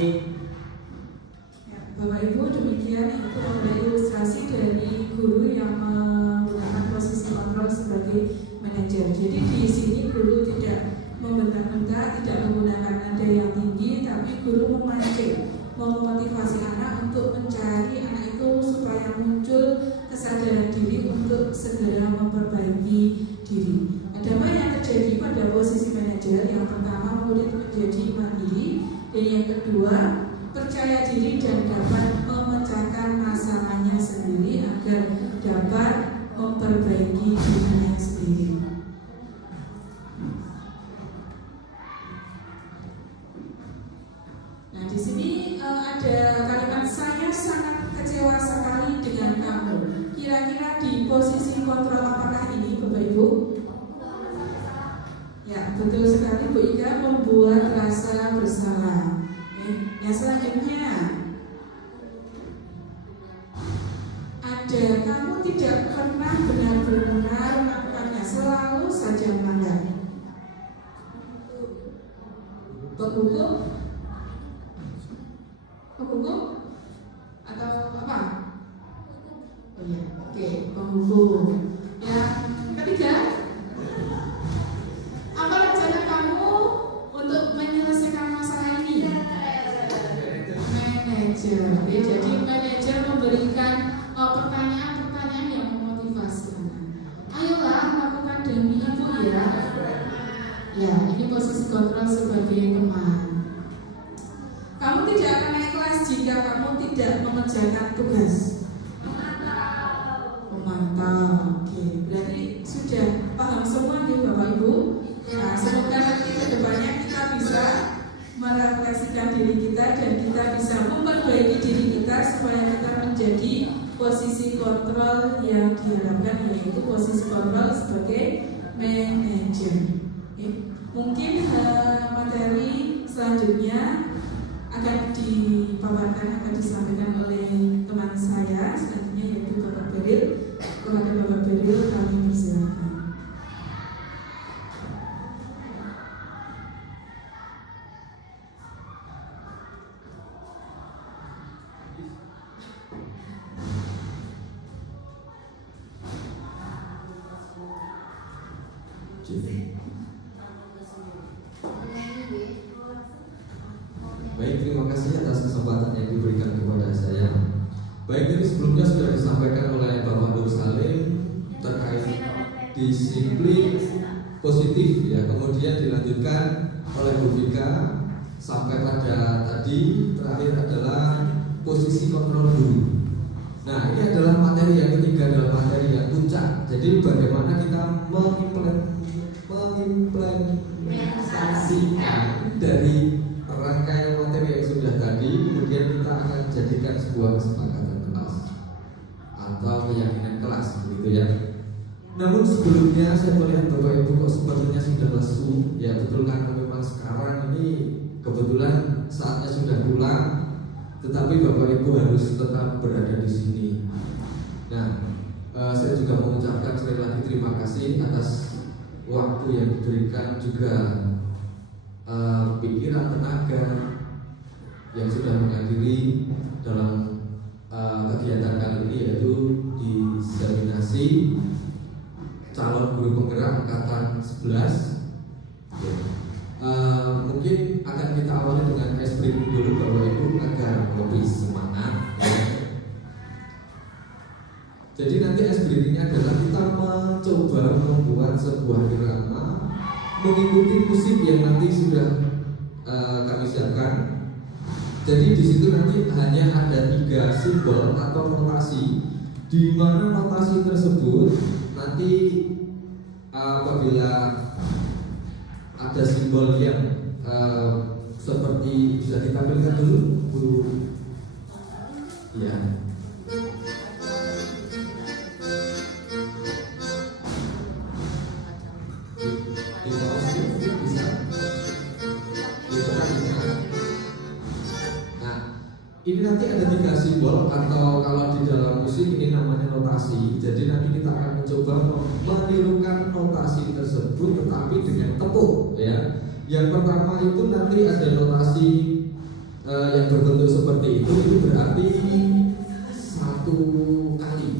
Ya, Bapak Ibu, demikian itu adalah ilustrasi dari guru yang menggunakan posisi kontrol sebagai manajer. Jadi di sini guru tidak membentak-bentak, tidak menggunakan nada yang tinggi, tapi guru memancing, memotivasi anak untuk mencari anak itu supaya muncul kesadaran diri untuk segera memperbaiki diri. Ada apa yang terjadi pada posisi manajer? Yang pertama, murid menjadi mandiri, dan yang kedua, percaya diri dan dapat memecahkan masalahnya sendiri agar dapat memperbaiki dirinya sendiri. Nah, di sini ada kalimat saya sangat kecewa sekali dengan kamu. Kira-kira di posisi kontrol apakah ini, Bapak Ibu? Ya, betul sekali Bu Ika, membuat rasa bersalah. Yang selanjutnya ada kamu tidak pernah benar-benar melakukannya, selalu saja melanggar. Penghukum? Penghukum? Atau apa? Oh iya, oke, penghukum. Yang ketiga, apa rencana kamu untuk menyelesaikan masalah ini? Manajer. Ya, jadi manajer memberikan pertanyaan-pertanyaan yang memotivasi anak. Ayolah lakukan demi ibu ya. Ya, ini posisi kontrol sebagai teman. Kamu tidak akan naik kelas jika kamu tidak mengerjakan tugas. Memantau. Oke, berarti sudah paham semua nih Bapak Ibu. Nah, semoga nanti ke depannya kita bisa merefleksikan diri kita dan kita bisa memperbaiki diri kita supaya kita menjadi posisi kontrol yang diharapkan, yaitu posisi kontrol sebagai manajer. Mungkin materi selanjutnya akan dipaparkan, akan disampaikan oleh teman saya selanjutnya, yaitu Bapak Beril. Kepada Bapak Beril kami persilakan. Baik, terima kasih atas kesempatan yang diberikan kepada saya. Baik, jadi sebelumnya sudah disampaikan oleh Bapak Nur Salim terkait disiplin positif ya, kemudian dilanjutkan oleh Bu Vika sampai pada tadi terakhir adalah posisi kontrol guru. Nah, ini adalah materi yang ketiga, adalah materi yang puncak. Jadi bagaimana kita mengimplementasikan dari rangkaian materi yang sudah tadi, kemudian kita akan jadikan sebuah kesepakatan kelas atau keyakinan kelas, begitu ya. Namun sebelumnya saya melihat Bapak Ibu kok sepertinya sudah lesu. Ya betul, karena memang sekarang ini kebetulan saatnya sudah pulang, tetapi Bapak Ibu harus tetap berada di sini. Nah, saya juga mengucapkan sekali lagi terima kasih atas waktu yang diberikan, juga pikiran, tenaga yang sudah menghadiri dalam kegiatan kali ini, yaitu diseminasi calon guru penggerak angkatan 11. Mungkin akan kita awali dengan ice breaking dulu Bapak Ibu agar lebih semangat ya. Jadi nanti ice breakingnya adalah kita mencoba membuat sebuah irama mengikuti musik yang nanti sudah kami siapkan. Jadi di situ nanti hanya ada 3 simbol atau notasi, di mana notasi tersebut nanti apabila ada simbol yang seperti, bisa ditampilkan dulu Bu ya. Ini nanti ada 3 simbol, atau kalau di dalam musik ini namanya notasi. Jadi nanti kita akan mencoba menirukan notasi tersebut tetapi dengan tepuk ya. Yang pertama itu nanti ada notasi yang berbentuk seperti itu berarti 1 kali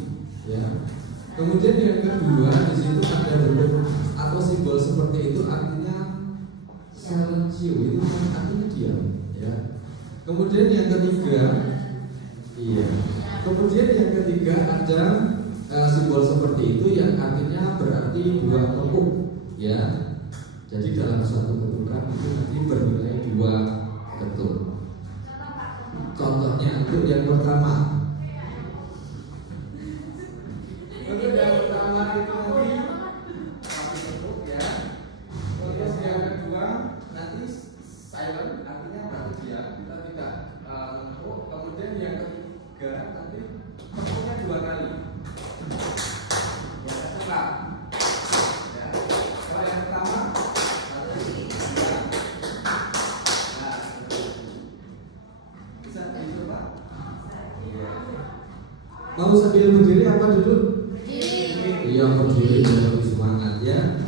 ya. Kemudian yang kedua di situ ada bentuk atau simbol seperti itu, artinya silencio, itu artinya diam ya. Kemudian yang ketiga, kemudian yang ketiga ada simbol seperti itu yang artinya berarti 2 tepuk ya. Jadi dalam satu ketukan itu nanti bernilai 2 ketuk. Contohnya untuk yang pertama. Untuk yang pertama itu nanti 1 tepuk ya. Kemudian yang kedua nanti silent, artinya berarti diam. Kemudian yang ketiga nanti tepuknya 2 kali. Ya, suka. Ya. Kalau yang pertama nanti bisa dicoba. Mau sambil berdiri apa duduk? Berdiri. Iya, berdiri biar lebih semangat ya.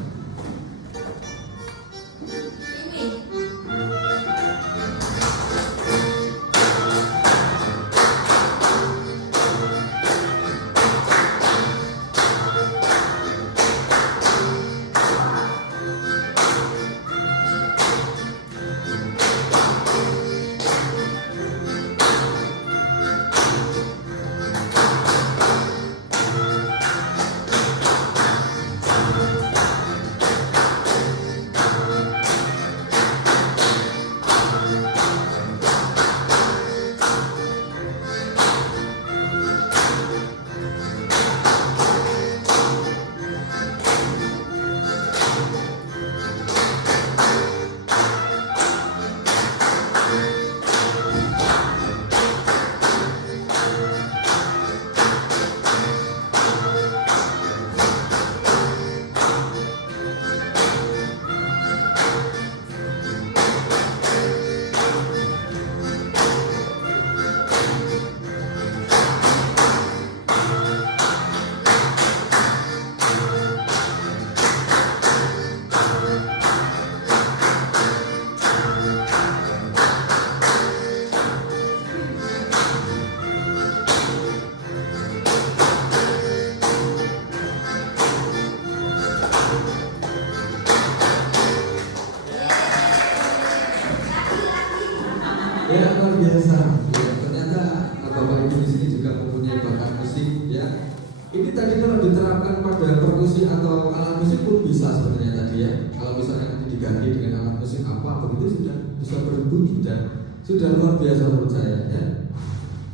Ini tadi kalau diterapkan pada perkusi atau alat musik pun bisa sebenarnya tadi ya. Kalau misalnya nanti diganti dengan alat musik apa begitu sudah bisa berbunyi dan sudah luar biasa menurut saya ya.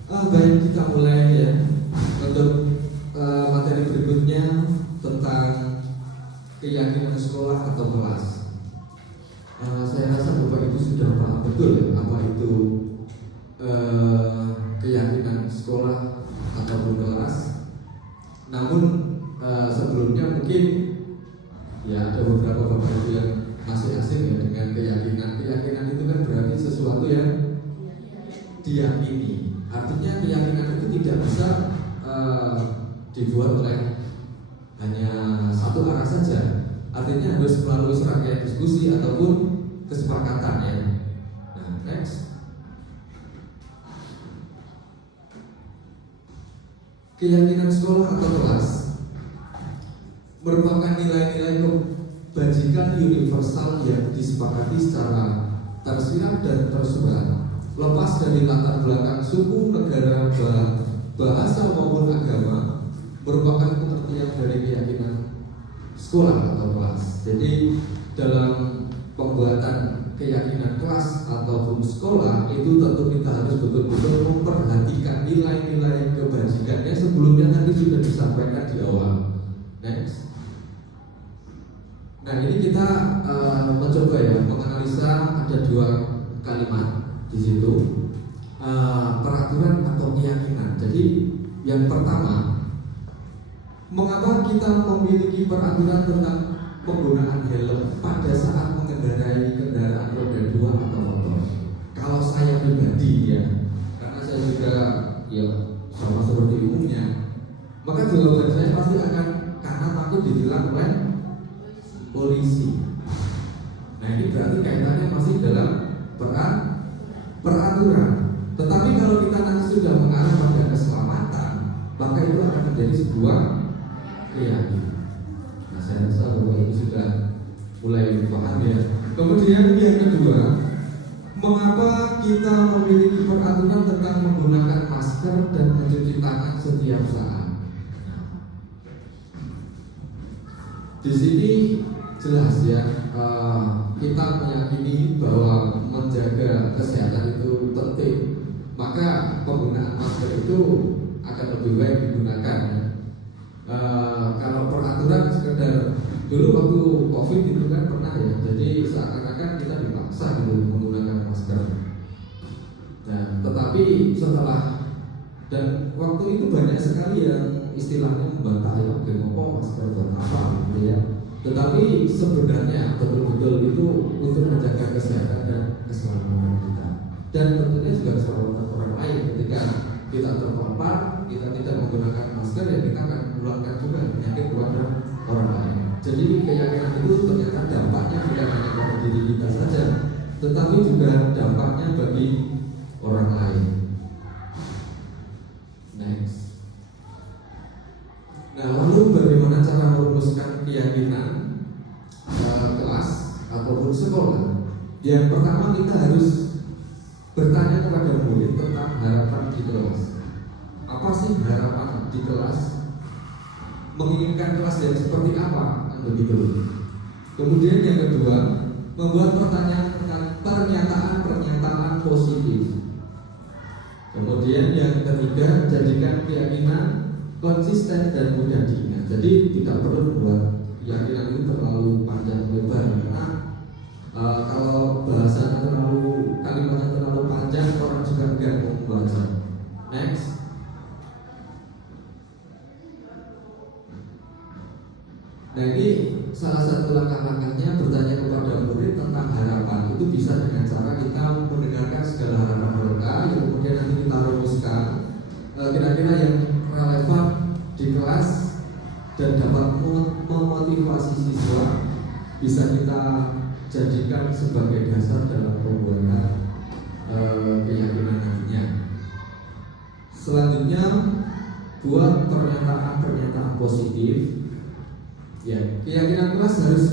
Baik, kita mulai ya untuk materi berikutnya tentang keyakinan sekolah atau kelas. Saya rasa Bapak Ibu sudah paham betul ya apa itu keyakinan sekolah ataupun kelas. Namun sebelumnya mungkin ya ada beberapa Bapak Ibu yang masih asing ya dengan keyakinan. Keyakinan itu kan berarti sesuatu yang diyakini. Artinya keyakinan itu tidak bisa dibuat oleh hanya satu arah saja. Artinya harus melalui serangkaian diskusi ataupun kesepakatan ya. Nah, next. Keyakinan sekolah atau kelas merupakan nilai-nilai kebajikan universal yang disepakati secara tersirat dan tersurat, lepas dari latar belakang suku, negara, bahasa maupun agama, merupakan pengertian dari keyakinan sekolah atau kelas. Jadi dalam pembuatan keyakinan kelas ataupun sekolah itu tentu kita harus betul-betul memperhatikan nilai-nilai kebajikannya sebelumnya tadi sudah disampaikan di awal. Next. Nah ini kita mencoba ya menganalisa ada dua kalimat di situ, peraturan atau keyakinan. Jadi yang pertama, mengapa kita memiliki peraturan tentang penggunaan helm pada saat mengendarai kendaraan roda 2 atau motor? Kalau saya pribadi ya, karena saya juga ya sama seperti umumnya, maka jawaban saya pasti akan karena takut ditilang oleh polisi. Nah ini berarti kaitannya masih dalam peraturan. Tetapi kalau kita nanti sudah mengarah pada keselamatan, maka itu akan menjadi sebuah keyakinan. Nah saya rasa bahwa itu sudah mulai paham ya. Kemudian yang kedua, mengapa kita memiliki peraturan tentang menggunakan masker dan mencuci tangan setiap saat? Di sini jelas ya, kita meyakini bahwa menjaga kesehatan itu penting, maka penggunaan masker itu akan lebih baik digunakan. Kalau peraturan sekedar dulu waktu COVID itu kan pernah ya, jadi seakan-akan kita dipaksa gitu menggunakan masker. Nah, tetapi setelah dan waktu itu banyak sekali yang istilahnya membantah ya, kenapa masker buat apa gitu ya. Tetapi sebenarnya betul-betul itu untuk menjaga kesehatan dan keselamatan kita, dan tentunya juga keselamatan orang lain. Ketika kita terpapar, kita tidak menggunakan masker, ya kita akan menularkan juga penyakit kepada orang lain. Jadi keyakinan itu ternyata dampaknya bukan hanya pada diri kita saja, tetapi juga dampaknya bagi orang lain. Next. Nah, lalu bagaimana cara merumuskan keyakinan kelas ataupun sekolah? Yang pertama, kita harus bertanya kepada murid tentang harapan di kelas. Apa sih harapan di kelas? Menginginkan kelas yang seperti apa? Kan begitu. Kemudian yang kedua, membuat pertanyaan tentang pernyataan-pernyataan positif. Kemudian yang ketiga, jadikan keyakinan konsisten dan mudah diingat. Jadi tidak perlu membuat keyakinan itu terlalu panjang lebar, karena kalau bahasanya terlalu, kalimatnya terlalu panjang, orang juga enggak mau membaca. Next. Nah ini salah satu langkah-langkahnya, bertanya kepada murid tentang harapan. Itu bisa dengan cara kita mendengarkan segala harapan mereka, yang kemudian nanti kita rumuskan kira-kira yang relevan di kelas dan dapat memotivasi siswa, bisa kita jadikan sebagai dasar dalam pembuatan keyakinan nantinya. Selanjutnya, buat pernyataan-pernyataan positif. Ya, keyakinan kelas harus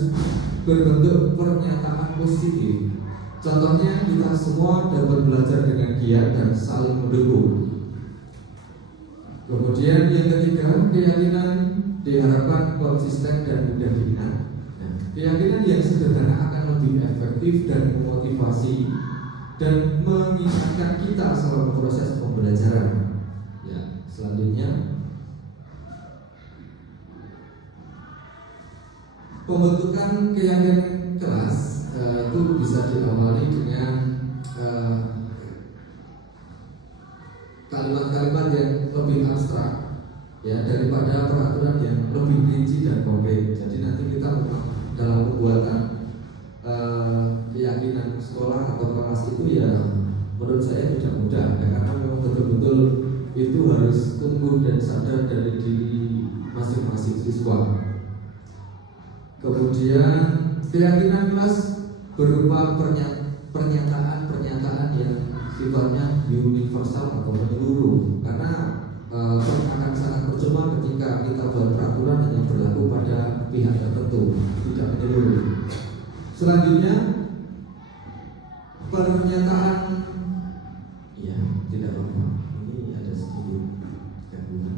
berbentuk pernyataan positif. Contohnya, kita semua dapat belajar dengan giat dan saling mendukung. Kemudian yang ketiga, keyakinan diharapkan konsisten dan mudah diingat. Nah, keyakinan yang sederhana akan lebih efektif dan memotivasi dan mengingatkan kita selama proses pembelajaran. Ya, selanjutnya pembentukan keyakinan kelas itu bisa diawali dengan kalimat-kalimat yang lebih abstrak ya daripada peraturan yang lebih rinci dan konkret. Jadi nanti kita dalam pembuatan keyakinan sekolah atau kelas itu ya menurut saya tidak mudah ya, karena memang betul-betul itu harus tumbuh dan sadar dari diri masing-masing siswa. Kemudian keyakinan kelas berupa pernyataan-pernyataan yang sifatnya universal atau menyeluruh, karena akan sangat percuma ketika kita buat peraturan hanya berlaku pada pihak tertentu, tidak menyeluruh. Selanjutnya pernyataan, ya tidak apa-apa, ini ada sedikit gangguan.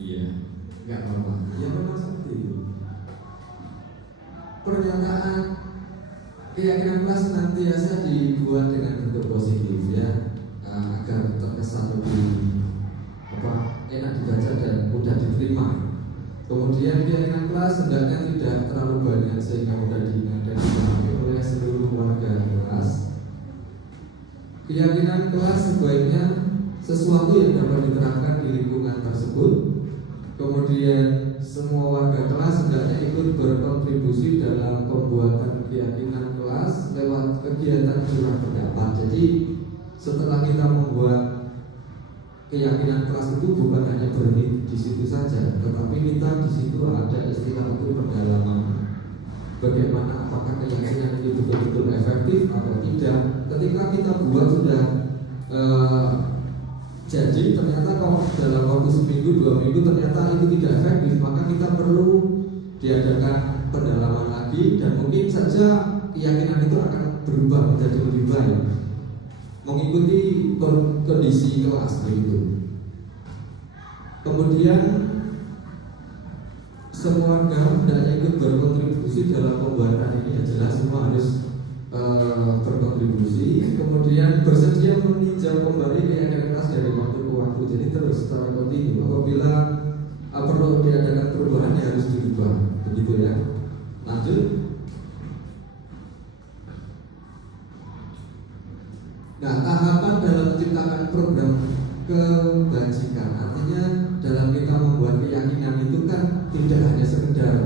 Iya, nggak apa-apa. Ya memang seperti itu. Pernyataan keyakinan kelas senantiasa dibuat dengan bentuk positif ya, agar terkesan lebih enak dibaca dan mudah diterima. Kemudian keyakinan kelas hendaknya tidak terlalu banyak sehingga mudah diingat dan dipahami oleh seluruh warga kelas. Keyakinan kelas sebaiknya sesuatu yang dapat diterapkan di lingkungan tersebut. Kemudian semua warga kelas hendaknya ikut berkontribusi dalam pembuatan keyakinan kelas lewat kegiatan curah pendapat. Jadi setelah kita membuat keyakinan kelas itu bukan hanya berhenti di situ saja, tetapi kita di situ ada istilah untuk pendalaman. Bagaimana apakah keyakinan ini betul-betul efektif atau tidak? Ketika kita buat sudah jadi ternyata kalau dalam waktu seminggu 2 minggu ternyata itu tidak efektif, maka kita perlu diadakan pendalaman lagi dan mungkin saja keyakinan itu akan berubah menjadi lebih baik mengikuti kondisi kelas begitu. Kemudian semua warga hendaknya ikut berkontribusi dalam pembuatan ini, yang jelas semua harus berkontribusi. Kemudian bersedia meninjau kembali keyakinan kelas dari waktu ke waktu, jadi terus secara kontinu. Apabila perlu diadakan perubahan ya harus dirubah, begitu ya. Lanjut. Nah, tahapan dalam menciptakan program kebajikan, artinya dalam kita membuat keyakinan itu kan tidak hanya sekedar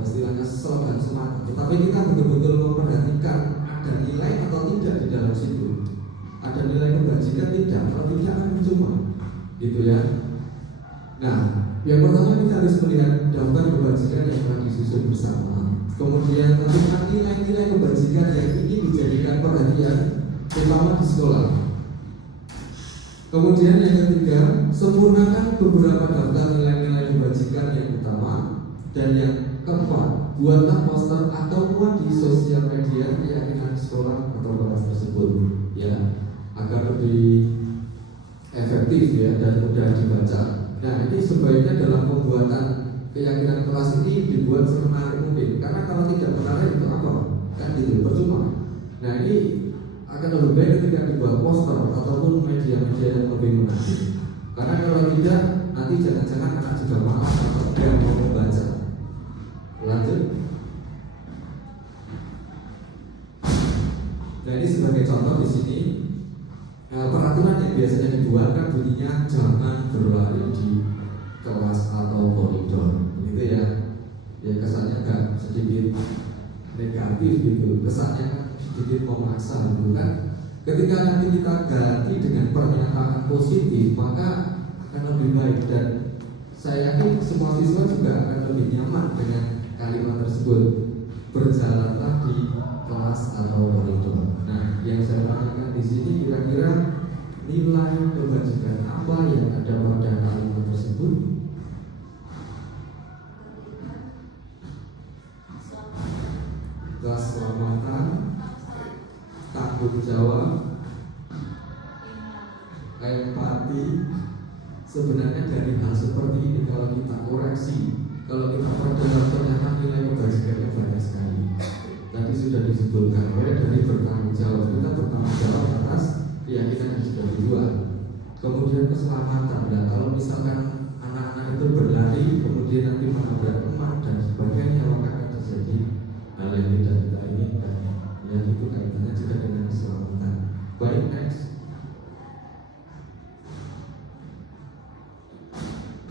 istilahnya slogan semata, tetapi kita betul-betul memperhatikan ada nilai atau tidak di dalam situ. Ada nilai kebajikan tidak, kalau tidak kan cuma gitu ya. Nah, yang pertama kita harus melihat daftar kebajikan yang telah disusun bersama. Kemudian tentukan nilai-nilai kebajikan yang ingin dijadikan perhatian utama di sekolah. Kemudian yang ketiga, sempurnakan beberapa daftar nilai-nilai kebajikan yang utama. Dan yang keempat, buatlah poster atau muat di sosial media keyakinan sekolah atau kelas tersebut ya, agar lebih efektif ya dan mudah dibaca. Nah, ini sebaiknya dalam pembuatan keyakinan kelas ini dibuat semenarik mungkin, karena kalau tidak menarik itu apa? Kan gitu, percuma. Nah, ini akan lebih baik ketika dibuat poster ataupun media-media yang lebih menarik. Karena kalau tidak, nanti jangan-jangan anak juga malas atau tidak mau membaca. Lanjut. Nah, ini sebagai contoh di sini peraturan yang biasanya dibuat kan bunyinya jangan berlari di kelas atau koridor, begitu ya. Ya kesannya agak sedikit negatif gitu, kesannya kan sedikit memaksa gitu kan. Ketika nanti kita ganti dengan pernyataan positif, maka akan lebih baik dan saya yakin semua siswa juga akan lebih nyaman dengan kalimat tersebut. Berjalanlah di kelas atau koridor. Nah, yang saya tanyakan di sini kira-kira nilai kebajikan apa yang ada pada kalimat tersebut? Keselamatan, takwa, tanggung jawab, empati. Sebenarnya dari hal seperti ini kalau kita koreksi, kalau kita perdalam, ternyata nilai kebajikannya banyak sekali. Tadi sudah disebutkan, mulai dari bertanggung jawab, kita bertanggung jawab atas keyakinan yang sudah dibuat. Kemudian keselamatan, dan kalau misalkan anak-anak itu berlari kemudian nanti menabrak teman dan sebagainya, maka akan terjadi hal yang tidak kita inginkan. Ya, itu kaitannya juga dengan keselamatan. Baik, next.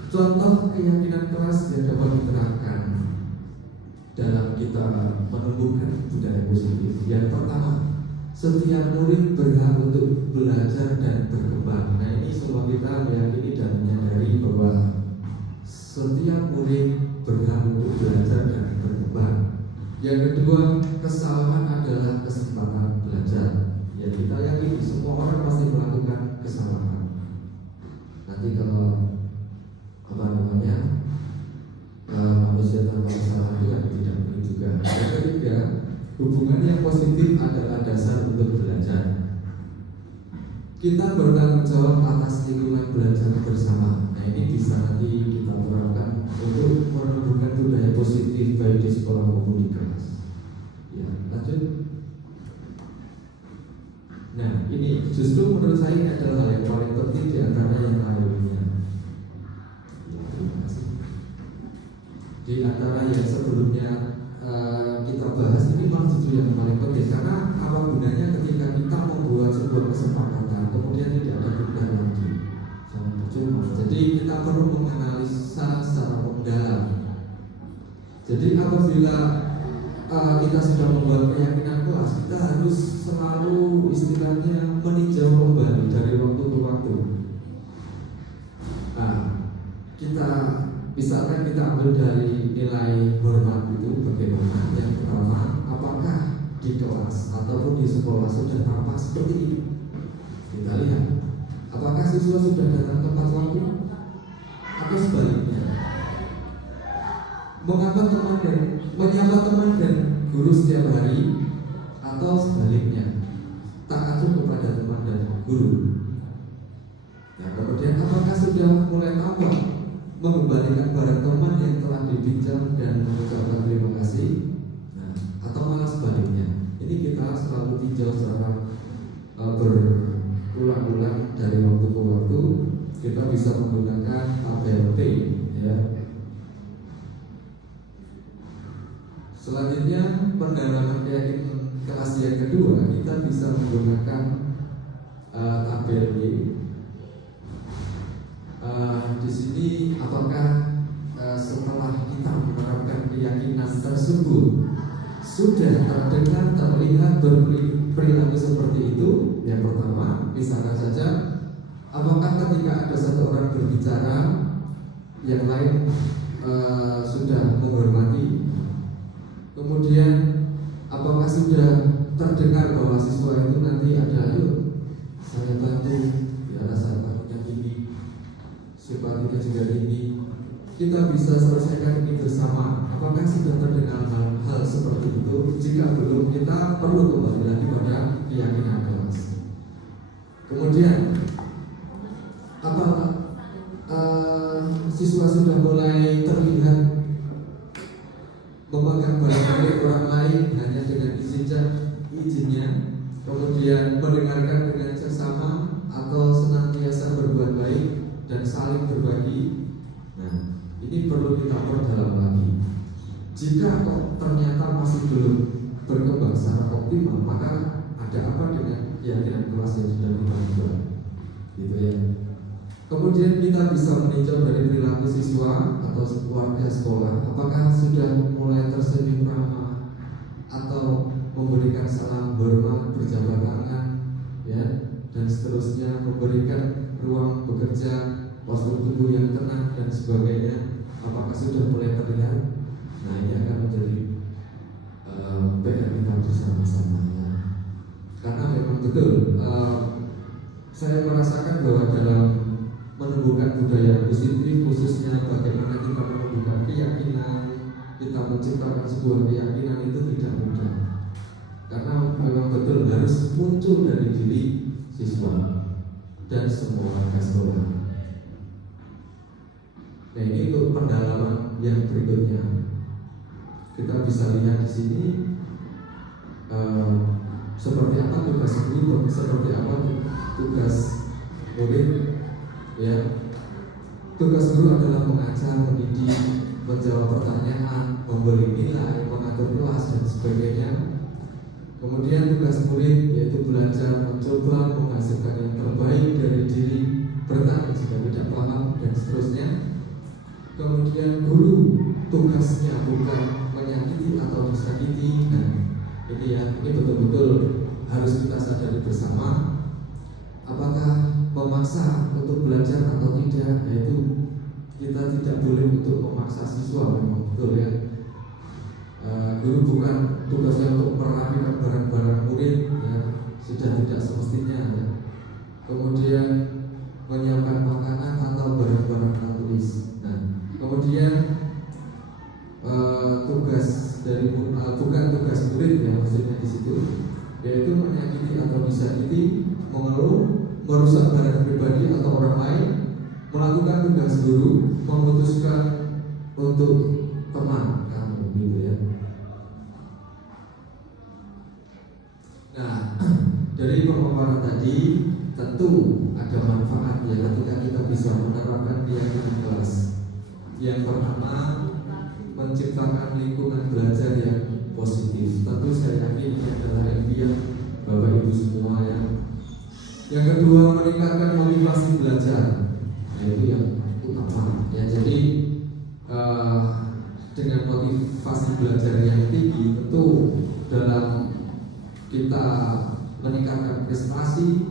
Contoh keyakinan keras yang dapat diterapkan dalam kita menumbuhkan budaya positif. Yang pertama, setiap murid berhak untuk belajar dan berkembang. Nah, ini semua kita meyakini dan menyadari bahwa setiap murid berhak untuk belajar dan berkembang. Yang kedua, kesalahan adalah kesempatan belajar. Ya, kita yakini semua orang pasti melakukan kesalahan. Nanti kalau manusia tanpa kesalahan itu yang tidak boleh juga. Yang ketiga, hubungan yang positif adalah dasar untuk belajar. Kita bertanggung jawab atas lingkungan belajar bersama. Nah, ini bisa nanti kita terapkan untuk menumbuhkan budaya positif baik di sekolah maupun di kelas. Ya, lanjut. Nah, ini justru menurut saya ini adalah hal yang paling penting di antara yang lainnya. Ya, terima kasih. Di antara yang sebelumnya kita bahas, ini malah justru yang paling penting. Karena apa gunanya ketika kita membuat sebuah kesepakatan kemudian tidak ada perubahan lagi, sangat percuma. Jadi kita perlu menganalisa secara mendalam. Jadi apabila kita sudah membuat keyakinan kelas, kita harus selalu istilahnya meninjau kembali dari waktu ke waktu. Nah, kita misalkan kita ambil dari nilai hormat itu bagaimana. Yang pertama, apakah di kelas ataupun di sekolah sudah tampak seperti ini? Kita lihat, apakah siswa sudah datang tepat waktu atau sebaliknya? Menyapa teman dan guru setiap hari atau sebaliknya? Tak acuh kepada teman dan guru. Nah, kemudian apakah sudah mulai tampak mengembalikan barang teman yang telah dipinjam dan mengucapkan terima kasih? Nah, atau malah sebaliknya? Ini kita selalu tinjau secara berulang-ulang dari waktu ke waktu. Kita bisa menggunakan tabel T, ya. Selanjutnya, pendalaman keyakinan kelas yang kedua, kita bisa menggunakan tabel Y. Di sini apakah setelah kita menerapkan keyakinan tersebut sudah terdengar, terlihat berperilaku seperti itu? Yang pertama, misalnya saja, apakah ketika ada satu orang berbicara, yang lain sudah menghormati? Kemudian apakah sudah terdengar bahwa siswa itu nanti ada, yuk saya bantu, ya saya bantunya ini, simpatinya juga ini, kita bisa selesaikan ini bersama. Apakah sudah terdengar hal seperti itu? Jika belum, kita perlu kembali lagi pada keyakinan kelas. Kemudian apakah siswa sudah mulai terlihat memegang barang milik orang lain hanya dengan izinnya, kemudian mendengarkan dengan sesama atau senantiasa berbuat baik dan saling berbagi? Nah, ini perlu kita perdalam lagi. Jika ternyata masih belum berkembang secara optimal, maka ada apa dengan keyakinan kelas yang sudah kita buat, gitu ya. Kemudian kita bisa meninjau dari perilaku siswa atau warga sekolah. Apakah sudah mulai tersenyum ramah atau memberikan salam hormat, berjabat tangan, ya, dan seterusnya, memberikan ruang bekerja, postur tubuh yang tenang dan sebagainya. Apakah sudah mulai terlihat? Nah, ini akan menjadi PR kita bersama-sama, ya. Karena memang betul, saya merasakan bahwa dalam menumbuhkan budaya positif, khususnya bagaimana kita menumbuhkan keyakinan, kita menciptakan sebuah keyakinan, itu tidak mudah. Karena memang betul harus harus muncul dari diri siswa dan semua warga sekolah. Nah, ini untuk pendalaman yang berikutnya. Kita bisa lihat di sini seperti apa tugas guru, seperti apa tugas murid. Ya, tugas guru adalah mengajar, mendidik, menjawab pertanyaan, memberi nilai, mengatur kelas dan sebagainya. Kemudian tugas murid yaitu belajar, mencoba menghasilkan yang terbaik dari diri, bertanya jika tidak paham dan seterusnya. Kemudian guru tugasnya bukan menyakiti atau disakiti. Nah, ini betul-betul harus kita sadari bersama. Apakah memaksa untuk belajar atau tidak? Yaitu kita tidak boleh untuk memaksa siswa, memang betul ya. Guru bukan tugasnya untuk merapikan barang-barang murid, ya, sudah tidak semestinya. Ya. Kemudian menyiapkan makanan atau barang-barang tulis. Nah, kemudian tugas dari bukan tugas murid ya, maksudnya di situ, yaitu menyakiti atau disakiti, mengeluh, merusak barang pribadi atau orang lain, melakukan tugas guru, memutuskan untuk teman kamu, gitu ya. Nah, dari pemaparan tadi tentu ada manfaat ya ketika kita bisa menerapkan keyakinan kelas. Yang pertama, menciptakan lingkungan belajar yang positif. Tentu saya yakin ini adalah impian Bapak Ibu semua ya. Yang kedua, meningkatkan motivasi belajar. Nah, itu yang utama ya. Jadi dengan motivasi belajar yang tinggi, tentu dalam kita meningkatkan prestasi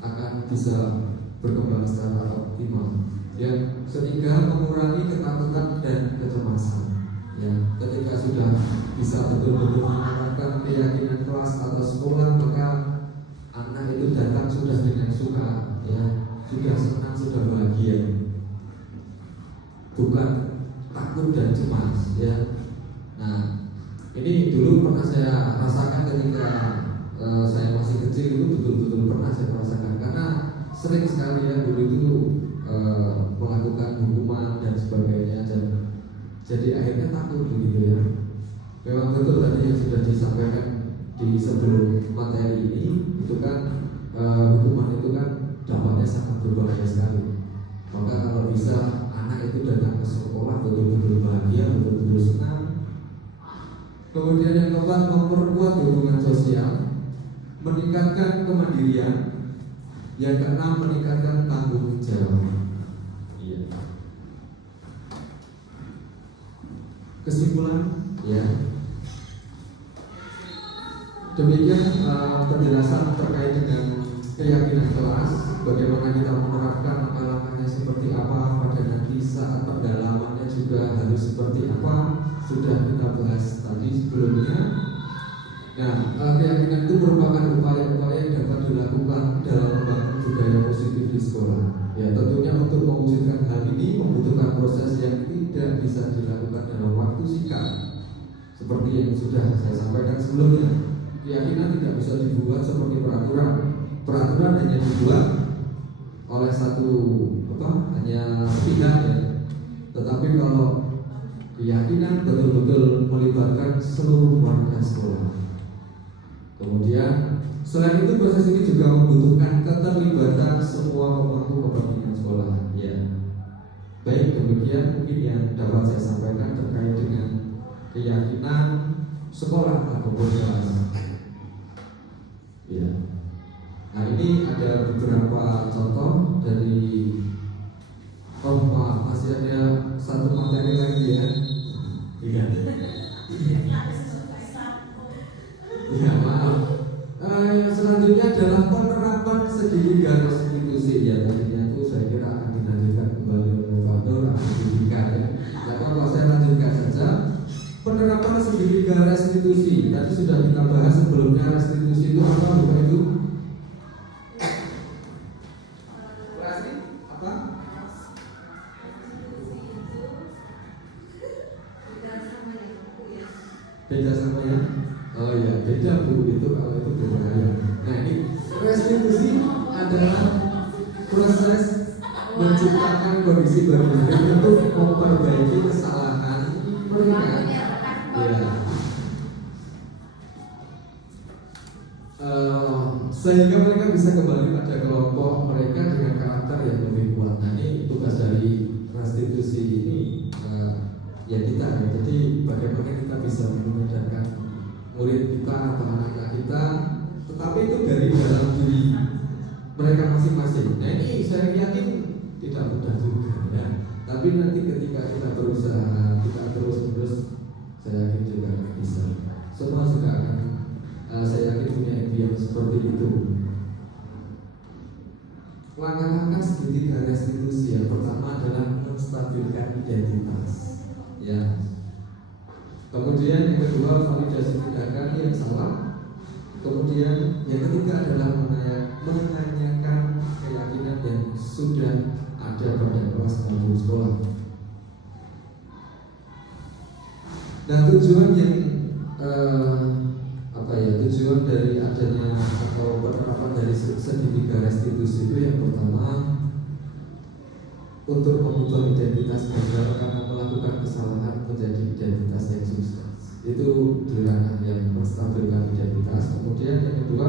akan bisa berkembang secara optimal. Yang ketiga, mengurangi ketakutan dan kecemasan. Ya, ketika sudah bisa betul-betul menerapkan keyakinan kelas atau sekolah, maka anak itu datang sudah dengan suka, ya, sudah senang, sudah bahagia, bukan takut dan cemas, ya. Nah, ini dulu pernah saya rasakan ketika saya masih kecil, itu betul-betul pernah saya rasakan karena sering sekali ya guru itu melakukan hukuman dan sebagainya, dan jadi akhirnya takut begitu ya. Memang betul tadi yang sudah disampaikan di sebelum materi ini, itu kan hukuman itu kan dampaknya sangat berbahaya sekali. Maka kalau bisa anak itu datang ke sekolah betul-betul bahagia, betul-betul senang. Kemudian yang keempat, memperkuat hubungan sosial, meningkatkan kemandirian. Yang keenam, meningkatkan tanggung jawab. Iya. Kesimpulan, ya. Demikian penjelasan terkait dengan keyakinan kelas, bagaimana kita menerapkan langkah-langkahnya seperti apa, pada nanti saat pendalamannya juga harus seperti apa, sudah kita bahas tadi sebelumnya. Nah, keyakinan itu merupakan upaya-upaya yang dapat dilakukan dalam membangun budaya positif di sekolah. Ya, tentunya untuk mewujudkan hal ini membutuhkan proses yang tidak bisa dilakukan dalam waktu singkat. Seperti yang sudah saya sampaikan sebelumnya, keyakinan tidak bisa dibuat seperti peraturan. Peraturan hanya dibuat oleh hanya sepihak ya. Tetapi kalau keyakinan betul-betul melibatkan seluruh warga sekolah. Kemudian selain itu, proses ini juga membutuhkan keterlibatan semua pemangku kepentingan sekolah. Ya, baik, demikian mungkin yang dapat saya sampaikan terkait dengan keyakinan sekolah ataupun kelas. Ya, nah ini ada beberapa contoh dari masih ada satu materi lagi ya. Iya. Ya, maaf. Selanjutnya adalah penerapan segitiga restitusi. Ya, tadinya itu saya kira akan dilanjutkan kembali oleh Pak Nur atau pendidikan ya. Kalau saya lanjutkan saja, penerapan segitiga restitusi. Tadi sudah kita bahas sebelumnya. Restitusi itu apa, Bapak Ibu? Apa? Beda restitusi adalah proses menciptakan kondisi baru untuk memperbaiki kesalahan mereka. Ya. Sehingga mereka bisa kembali pada kelompok mereka dengan karakter yang lebih kuat. Nah, ini tugas dari restitusi ini ya kita. Jadi bagaimana kita bisa mengajarkan murid kita atau anak-anak kita, tetapi itu dari dalam diri mereka masing-masing. Nah, ini saya yakin tidak mudah juga ya. Tapi nanti ketika kita berusaha, kita terus-menerus, saya yakin juga bisa. Semua juga akan saya yakin punya impian seperti itu. Langkah-langkah segitiga restitusi yang pertama adalah menstabilkan identitas. Ya. Kemudian yang kedua validasi tindakan yang salah. Kemudian yang ketiga adalah menanyakan keyakinan yang sudah ada pada kelas maupun sekolah. Nah, tujuan yang tujuan dari adanya atau penerapan dari segitiga restitusi itu yang pertama untuk mengubah identitas gagal karena melakukan kesalahan menjadi identitas yang sukses. Itu di ranah yang menstabilkan identitas. Kemudian yang kedua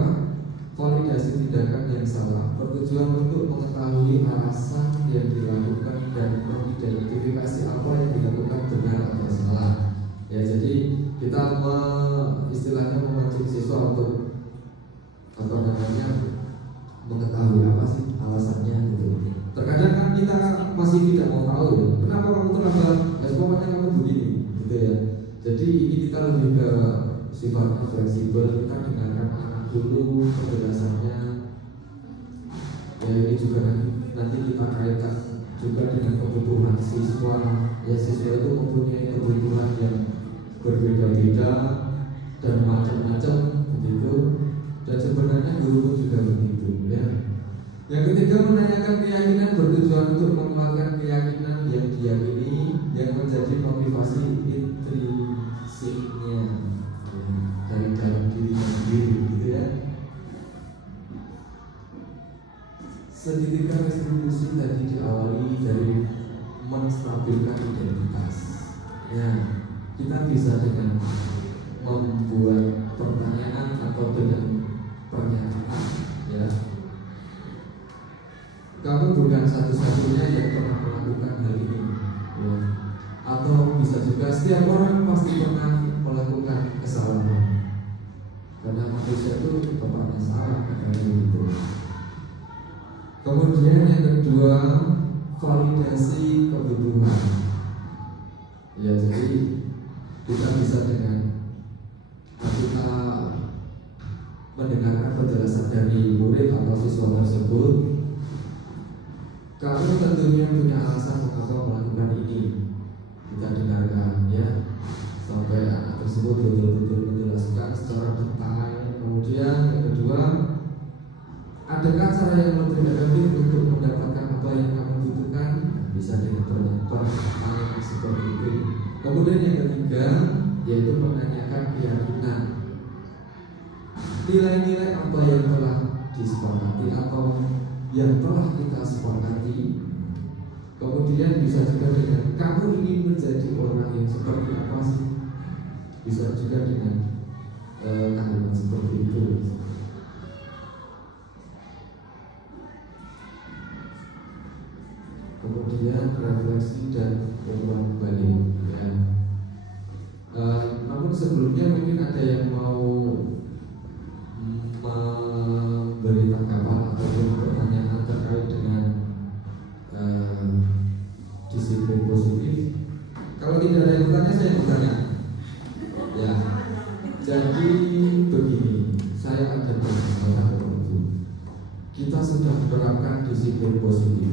validasi tindakan yang salah bertujuan untuk mengetahui alasan yang dilakukan dan mengidentifikasi apa yang dilakukan benar atau salah. Ya, jadi kita istilahnya memancing siswa untuk mengetahui apa sih alasannya gitu. Terkadang kan kita masih tidak mau tahu ya, kenapa kamu terlambat, pokoknya kamu begini gitu ya. Jadi ini kita lebih ke sifatnya fleksibel, kita dengarkan anak dulu penjelasannya. Ya, ini juga nanti kita kaitkan juga dengan kebutuhan siswa. Ya, siswa itu mempunyai kebutuhan yang berbeda-beda dan macam-macam begitu. Dan sebenarnya guru pun juga begitu ya. Yang ketiga menanyakan keyakinan bertujuan untuk menguatkan keyakinan yang diyakini yang menjadi motivasi intrinsiknya ya, dari dalam dirinya sendiri gitu ya. Segitiga restitusi tadi diawali dari menstabilkan identitas. Ya, kita bisa dengan membuat pertanyaan atau dengan pernyataan ya. Kamu bukan satu-satunya yang pernah melakukan hal ini ya. Atau bisa juga setiap orang pasti pernah melakukan kesalahan, karena manusia itu tempatnya salah kayak gitu. Kemudian yang kedua validasi kebutuhan. Ya, jadi kita bisa dengan kita mendengarkan penjelasan dari murid atau siswa tersebut. Kamu tentunya punya alasan mengapa melakukan ini. Kita dengarkan ya, sampai anak tersebut betul-betul menjelaskan secara detail. Kemudian yang kedua, adakah cara yang lebih efektif untuk mendapatkan apa yang kamu butuhkan? Bisa dengan pertanyaan seperti itu. Kemudian yang ketiga, yaitu menanyakan keyakinan. Nilai-nilai apa yang telah disepakati atau yang telah kita sepakati. Kemudian bisa juga dengan kamu ingin menjadi orang yang seperti apa sih? Bisa juga dengan kalimat seperti itu. Kemudian refleksi dan ulang balik ya. Namun sebelumnya mungkin ada yang mau memberi tanggapan ataupun pertanyaan terkait dengan disiplin positif. Kalau tidak ada yang bertanya, saya bertanya. Ya, jadi begini, saya akan bertanya kepada kita sudah menerapkan disiplin positif.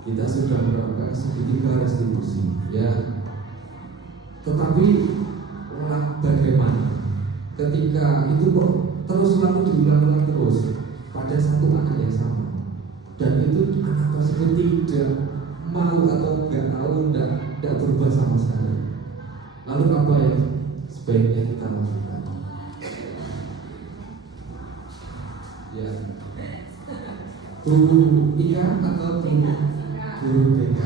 Kita sudah menerapkan segitiga restitusi, ya. Tetapi bagaimana ketika itu kok terus selalu diulang-ulang terus pada satu anak yang sama, dan itu anak tersebut tidak mau atau nggak tahu, nggak berubah sama sekali. Lalu apa yang sebaiknya kita lakukan? Ya. Bu Ika atau Bu BK?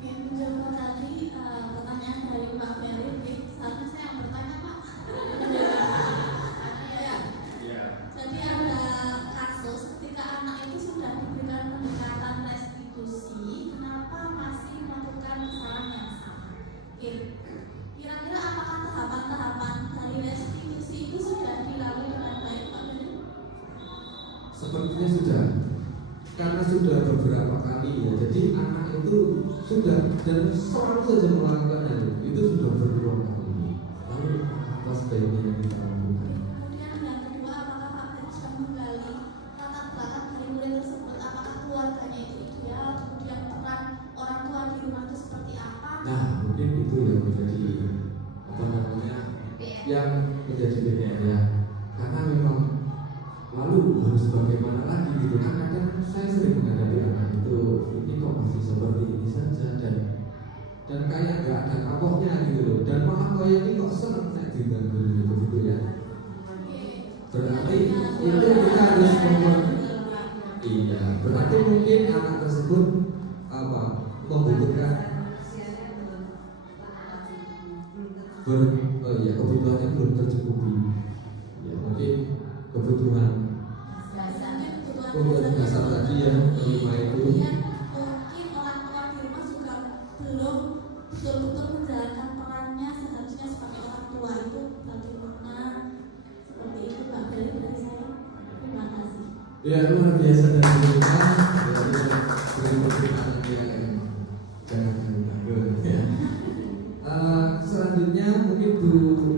Menjawab tadi pertanyaan dari Pak Ferry, seharusnya saya yang bertanya Pak. Jadi ada kasus ketika anak itu sudah diberikan pendekatan restitusi, kenapa masih melakukan kesalahan yang sama? Kira-kira apakah tahapan-tahapan dari restitusi itu sudah dilalui dengan baik Pak Ferry? Sepertinya sudah, karena sudah beberapa kali ya. Jadi anak itu sudah dan selalu saja melakukan hal itu sudah berulang kali. Lalu apa sebaiknya yang kita lakukan? Kemudian yang kedua, apakah Pak Ferry sudah menggali latar belakang dari murid tersebut? Apakah keluarganya itu ideal? Kemudian peran orang tua di rumah itu seperti apa? Nah, mungkin itu yang menjadi apa namanya, yang menjadi BDR ya. Karena memang lalu harus bagaimana lagi gitu kan? Kadang saya sering menghadapi anak itu, ini kok masih seperti ini saja dan kayak nggak ada kapoknya gitu loh, dan malah kayak ini kok seneng saya diganggu gitu ya. Berarti itu kita harus iya, berarti mungkin anak tersebut apa membutuhkan kebutuhannya belum tercukupi. Ya, mungkin kebutuhan dasar tadi ya, kelima itu. Mungkin orang tua di rumah juga belum betul-betul menjalankan perannya seharusnya sebagai orang tua itu bagaimana, seperti itu Pak Ferry dari saya. Terima kasih. Ya, luar biasa dari kita. Ya, beri pertanyaan yang jangan tanggung ya. Selanjutnya mungkin Bu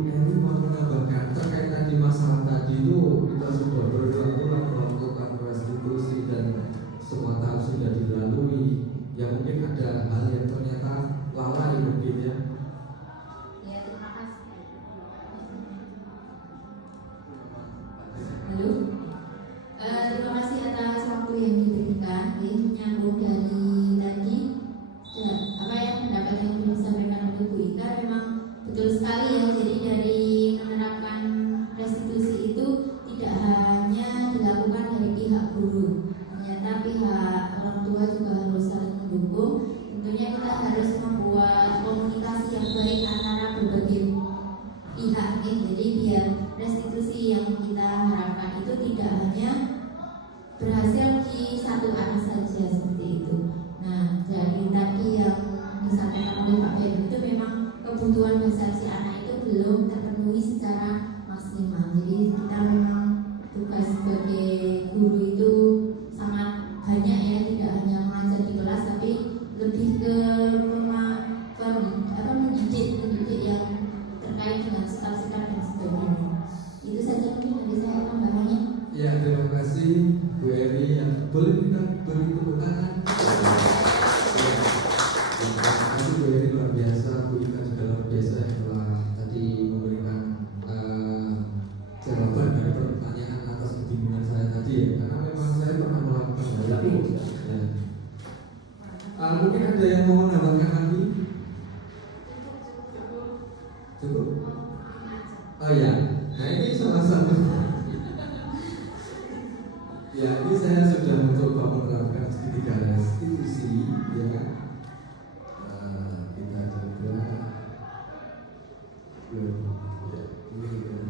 Eri mau menambahkan terkait tadi masalah tadi itu kita sudah berulang-ulang melakukan restitusi dan semua tahap sudah dilalui. Ya mungkin ada hal yang ternyata lalai mungkin ya. Ya, terima kasih. Halo. Terima kasih atas waktu yang diberikan. Menyambung dari tadi apa yang pendapat yang sudah disampaikan oleh Bu Ika memang betul sekali ya. Jadi dari menerapkan restitusi itu tidak hanya dilakukan dari pihak guru, ternyata pihak orang tua juga harus saling mendukung. Tentunya kita harus membuat komunikasi yang baik antara berbagai pihak nih. Jadi biar restitusi yang kita harapkan itu tidak hanya berhasil di satu anak saja seperti itu. Nah, dari tadi yang disampaikan oleh Pak Ferry itu memang kebutuhan dasar si anak itu belum terpenuhi secara maksimal. Jadi kita memang tugas sebagai guru itu sangat banyak ya, tidak hanya mengajar di kelas tapi lebih ke mendidik yang terkait dengan sikap-sikap dan sebagainya. Itu saja mungkin dari saya tambahannya. Ya, terima kasih Bu Eri. Yang boleh kita beri tepuk tangan. Terima kasih Bu Eri, luar biasa. Bu Ika juga luar biasa yang telah tadi memberikan jawaban dari pertanyaan atas kebingungan saya tadi ya. Karena memang saya pernah melakukan hal itu. Ya. Mungkin ada yang mau menambahkan lagi? Cukup? Oh ya, nah ini salah satu. Ya, ini saya sudah mencoba menerapkan segitiga restitusi, ya kan? Kita coba. Ya, ini kan.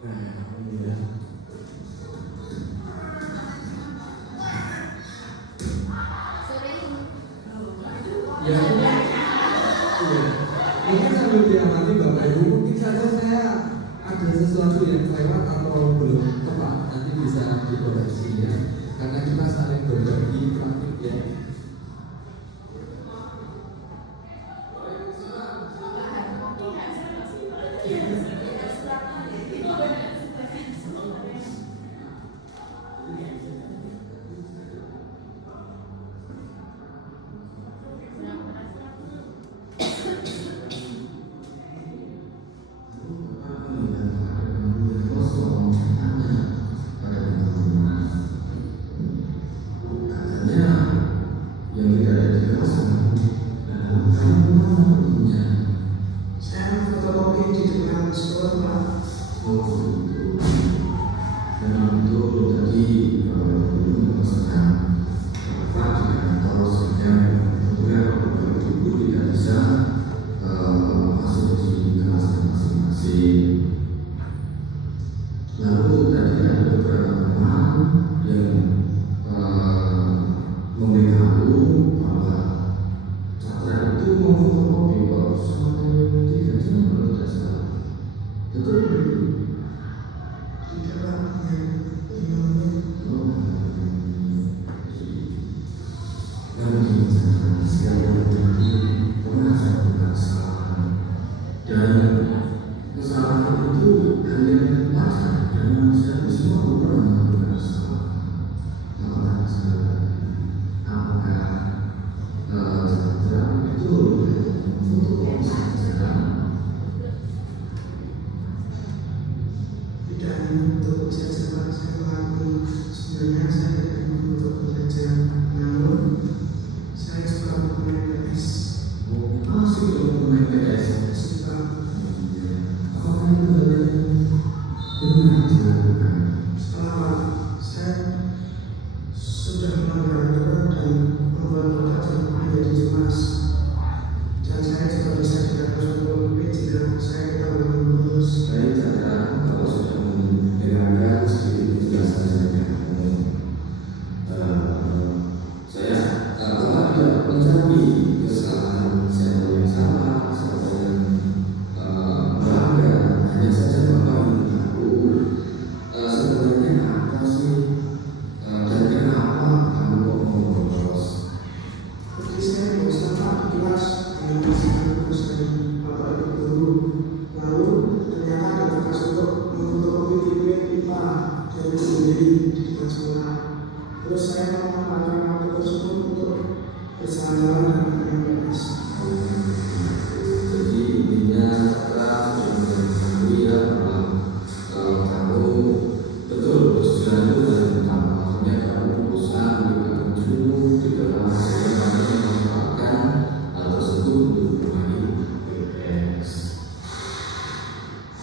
Nah, ini ya. Ya, iya. Mungkin sambil diamati Bapak Ibu, mungkin saja saya ada sesuatu yang lewat atau belum tepat, nanti bisa dikoreksi ya. Karena kita saling berbagi praktik ya. itu mau fotokopi kok sampai 3 jam kalau tidak salah. Betul begitu? Tidak Pak, dan kesalahan itu hal yang wajar dan manusia semua pernah melakukan kesalahan. Apakah itu untuk saja? tidak hanya untuk belajar Pak, saya mengaku sebenarnya saya tidak hanya untuk belajar, namun saya suka bermain PS. Masih belum bermain PS. Suka. Apakah itu hal yang benar dilakukan? Setelah saya sudah melanggar aturan dan membuat bakat menjadi cemas, dan saya juga bisa dihapus untuk jika saya ketahuan lulus. Baik, Chandra, kalau sudah mendengarkan sedikit penjelasan dari kamu, saya tidak mencari kesalahan siapa yang salah, siapa yang melanggar. Hanya saja Bapak ingin tahu sebenarnya apa sih dan kenapa kamu kok mau bolos. Jadi saya bosan Pak di kelas dengan masikan tugas dari Bapak Ibu guru. Lalu ternyata ada tugas untuk memfotokopi tipe IPA dari sendiri di depan sekolah. Terus saya memanfaatkan waktu tersebut untuk berjalan-jalan dan bermain PS. Jadi intinya setelah mengetahui ya bahwa kamu betul bersedia itu dari pertama, maksudnya kamu bosan tidak muncul di kelas, kamu memanfaatkan hal tersebut untuk bermain PS.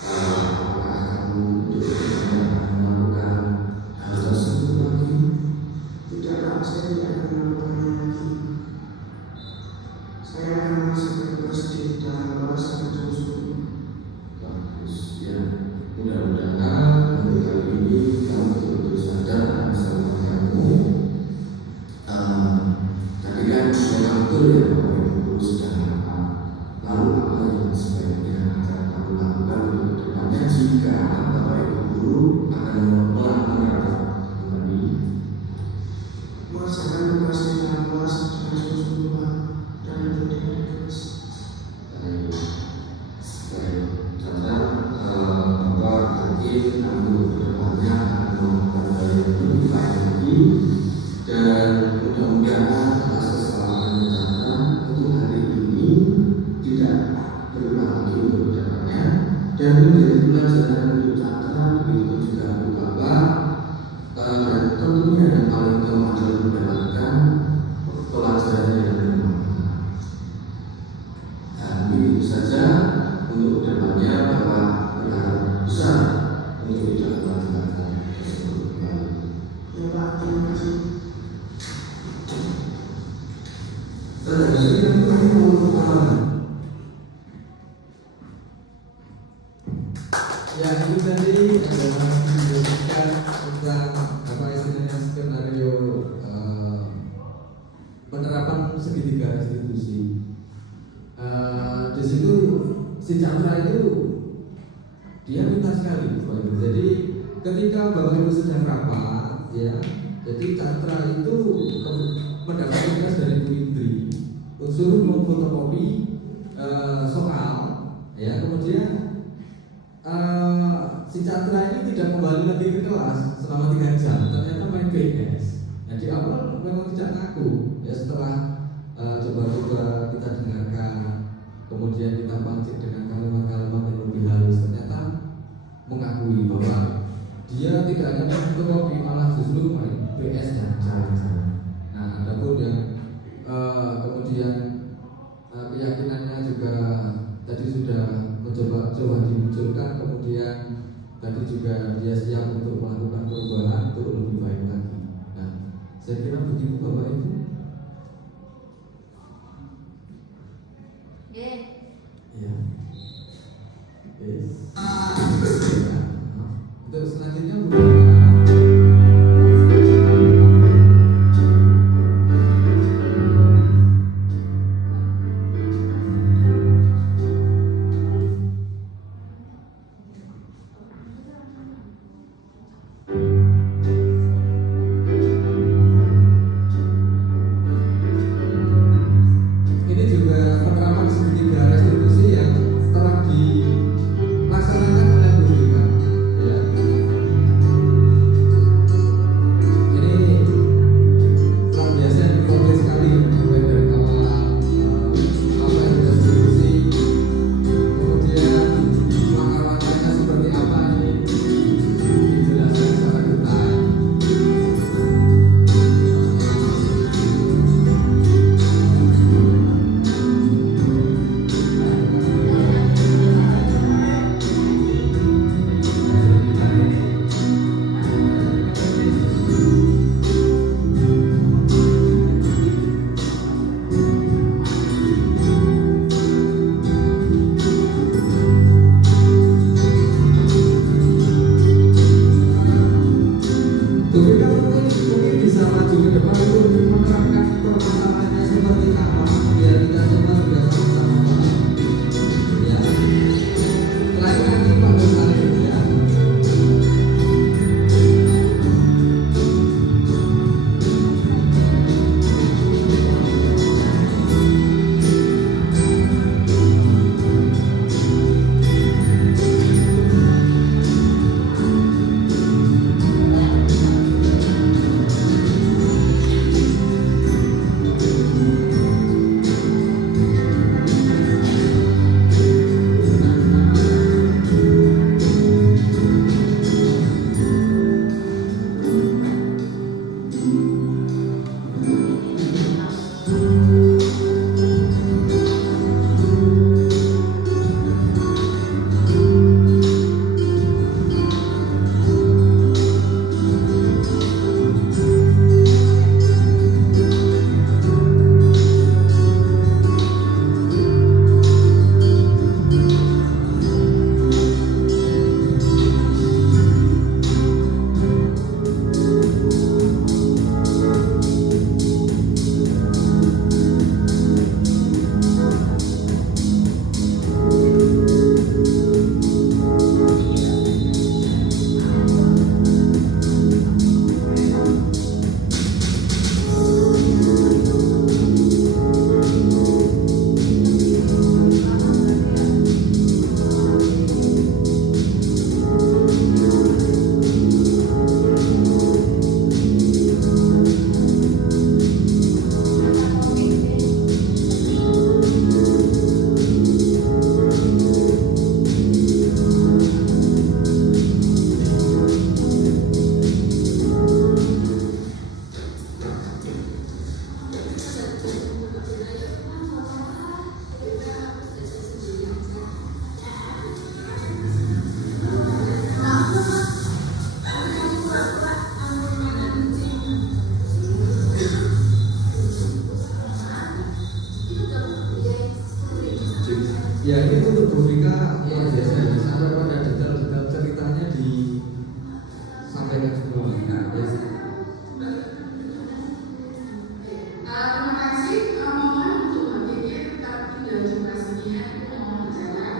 Apakah kamu melakukan hal tersebut lagi? Tidak Pak, saya tidak akan melakukannya lagi. Saya akan masuk tugas di dalam kelas sampai jam 10. Bagus ya. Mudah-mudahan untuk kali ini kamu betul-betul sadar akan kesalahan kamu. Tadi kan memang betul ya Bapak Ibu guru sudah apa. Lalu apa yang sebaiknya akan kamu lakukan untuk depannya jika Bapak Ibu guru akan melakukan kembali? Mengerjakan tugas di dalam kelas sampai jam 10 Pak, dan itu di kelas. Baik, Chandra, Bapak yakin kamu kedepannya akan melakukan hal yang lebih baik lagi, dan mudah-mudahan atas kesalahan Chandra untuk hari ini tidak berulang lagi untuk kedepannya, dan menjadi pelajaran untuk Chandra, begitu juga untuk Bapak, dan tentunya yang paling utama adalah mendapatkan pelajaran yang bermanfaat. Begitu saja untuk kedepannya Bapak berharap besar untuk tidak melakukan hal tersebut kembali. Ya Pak, terima kasih. Ya, itu tadi adalah menjelaskan tentang apa istilahnya skenario penerapan segitiga restitusi. Di situ si Chandra itu dia minta sekali, jadi ketika Bapak Ibu sedang rapat, ya, jadi Chandra itu mendapat tugas dari Bu Indri unsur memfotokopi soal, ya, kemudian si Chandra ini tidak kembali lagi ke kelas selama 3 jam, ternyata main PS. Nah, di awal memang tidak ngaku, ya, setelah coba-coba kita dengarkan, kemudian kita pancing dengan kalimat-kalimat yang lebih halus, ternyata mengakui bahwa dia tidak hanya memfotokopi, malah justru main PS dan jalan-jalan. Nah, adapun yang kemudian keyakinannya juga tadi sudah coba dimunculkan, kemudian tadi juga dia siap untuk melakukan perubahan untuk lebih baik lagi. Nah, saya kira begitu Bapak Ibu. Ya. Yes. Untuk selanjutnya Ya itu untuk Bu Vika luar biasa ya, sampai pada detail-detail ceritanya disampaikan semua. Nah, ya. Terima kasih. Mohon untuk berpikir tapi dan durasinya mohon berjalan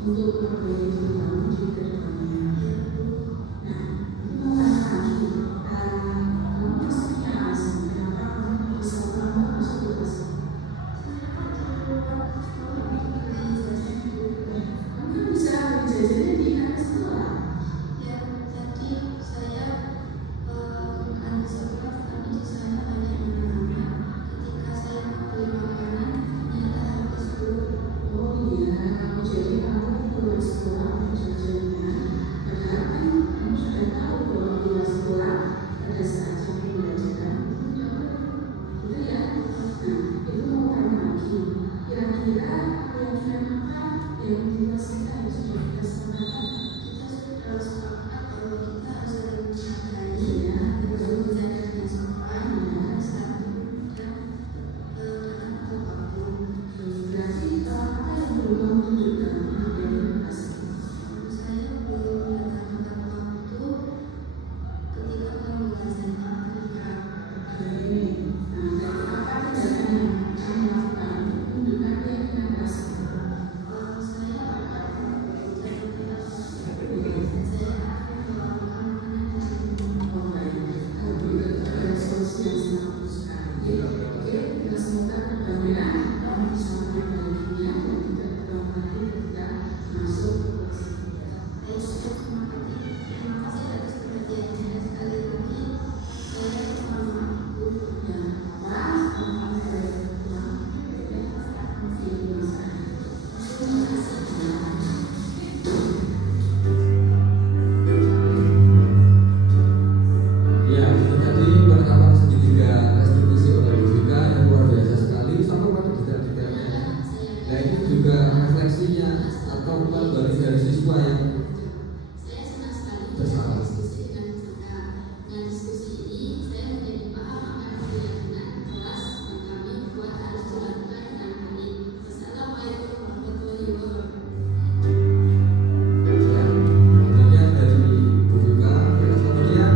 untuk memperbaiki diri kamu di kedepannya. Nah, mau tanya lagi, kamu masih punya alasan kenapa kamu bisa masuk depresi? Kamu kan bisa beli jajannya di atas sekolah. Ya, tadi saya ada sekolah, tapi di sana banyak anak-anak. Ketika saya mau beli makanan, ternyata habis dulu. Oh iya, jadi kamu pulang sekolah untuk jajannya. Padahal kan kamu sudah tahu bahwa pulang sekolah pada saat jam pembelajaran itu tidak boleh. Gitu ya? Nah, itu mau tanya lagi. Kira-kira keyakinan apa yang dibahas kita yang sudah kita sepakatkan? Kita sudah sepakat bahwa kita harus saling menghargai, Iya, betul, betul. bercanda dengan sopan, santun, dan dengan apapun. Berarti apa yang perlu kamu tunjukkan dari depresi? Menurut saya belum datang waktu ketika kamu rasanya ketika Oke. Nah, dari apa tindakan yang kamu lakukan untuk menunjukkan keyakinan rasa? saya akan bekerja dengan saya akan melakukan makanan. Oh baik, kalau begitu itu adalah solusi yang sangat bagus sekali. Oke, kita semoga kedamaian kamu bisa memperbaikinya dan tidak terulang lagi ketika masuk ke kelas tiga. Terima kasih atas perhatiannya. Sekali lagi saya mohon maaf Bu. Ya, apa? Selamat hari pulang. Terima kasih. Ya, itu tadi penerapan segitiga restitusi oleh Bu Vika yang luar biasa sekali sampai pada detail-detailnya. Nah ini juga refleksinya atau kembali dari siswa yang Saya senang sekali Bersama. berdiskusi dengan mereka. Dengan diskusi ini, saya menjadi paham akan keyakinan keras yang kami buat harus dilakukan dengan baik. Wassalamualaikum warahmatullahi wabarakatuh. ya, tentunya dari Bu Vika. Terus kemudian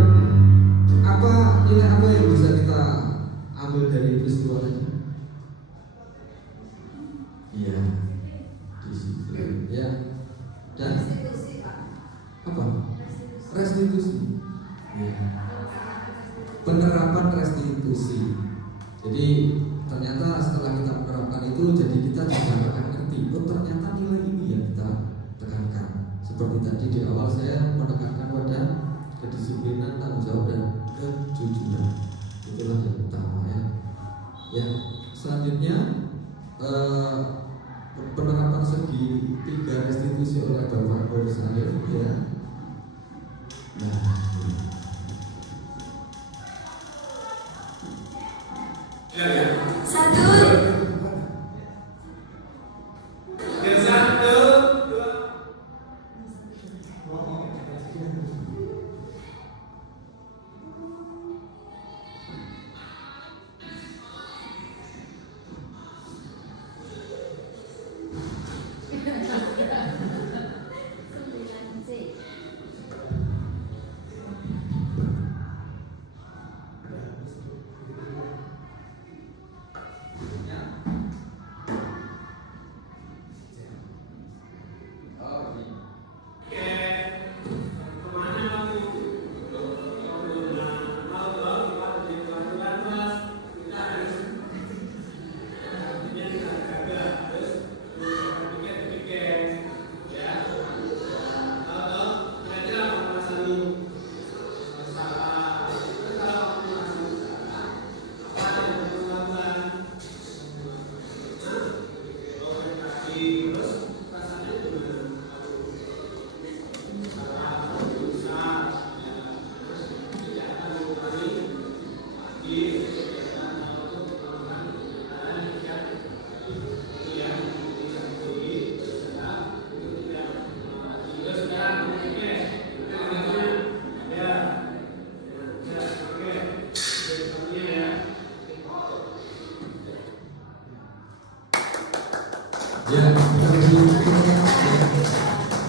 nilai apa yang bisa kita ambil dari peristiwa ini? Iya, disiplin. Ya, dan apa? Restitusi. Ya. Penerapan restitusi. Jadi ternyata setelah kita menerapkan itu, jadi kita juga akan ngerti. Oh ternyata nilai ini yang kita tekankan. Seperti tadi di awal saya menekankan pada kedisiplinan, tanggung jawab dan kejujuran. Itulah yang utama ya. Ya, selanjutnya penerapan segi tiga restitusi oleh Bapak Nur Salim ya. Nah, Satu,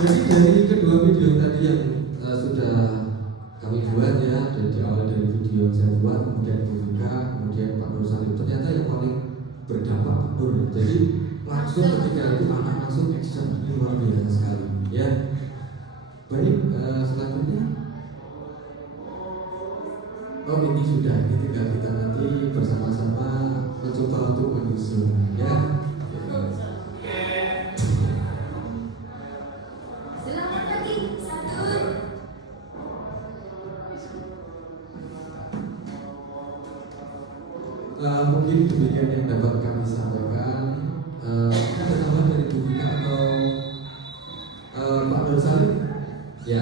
Jadi dari kedua video tadi yang sudah kami buat ya, dari awal dari video yang saya buat, kemudian Bufika, kemudian Pak Nur Salim, ternyata yang paling berdampak Pak Nur. Jadi langsung ketika itu anak langsung action, ini luar biasa sekali ya. Baik, selanjutnya oh ini sudah, ini tinggal kita nanti bersama-sama mencoba untuk menyusun ya. Selamat pagi, satu. Mungkin demikian yang dapat kami sampaikan. Ada tambahan dari Bu Vika atau Pak Nur Salim? Ya,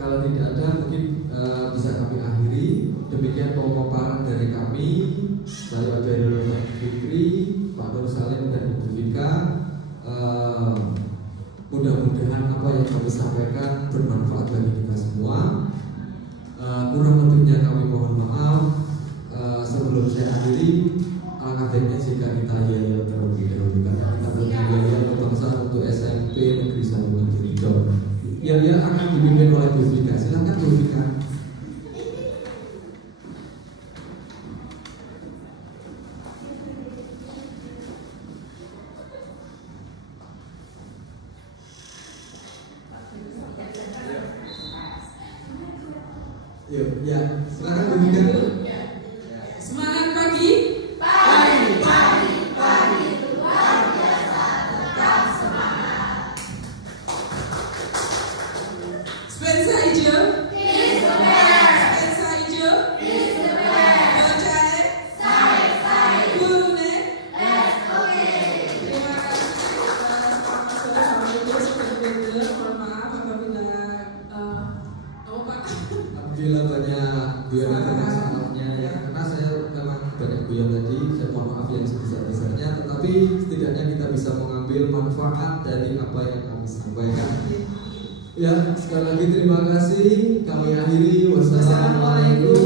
kalau tidak ada mungkin bisa kami akhiri. Demikian pemaparan dari kami. Saya dari Pak Fikri, Pak Nur Salim dan Bu Vika. Mudah-mudahan apa yang kami sampaikan bermanfaat bagi kita semua. Kurang lebihnya kami mohon maaf. Sebelum saya akhiri, alangkah baiknya jika kita ya terlebih dahulu karena kita punya biaya kebangsaan untuk SMP Negeri 1 Negeri Dor. Ya akan dipimpin oleh Bu Vika. Silakan Bu Vika. Yuk, ya, silakan Bu Vika. Semangat pagi. Pagi, luar biasa, tetap semangat. Sketsa hijau. Is the best, Sketsa hijau. is the best. Bocahe. Sai, Gurune. let's okay. Terima kasih atas pemaparan sampai sebenarnya. Mohon maaf apabila Pak. Alhamdulillah banyak guyonan masalahnya ya, karena saya memang banyak guyon tadi. Saya mohon maaf yang sebesar-besarnya, tetapi setidaknya kita bisa mengambil manfaat dari apa yang kami sampaikan. Ya, sekali lagi terima kasih. Kami akhiri. Wassalamualaikum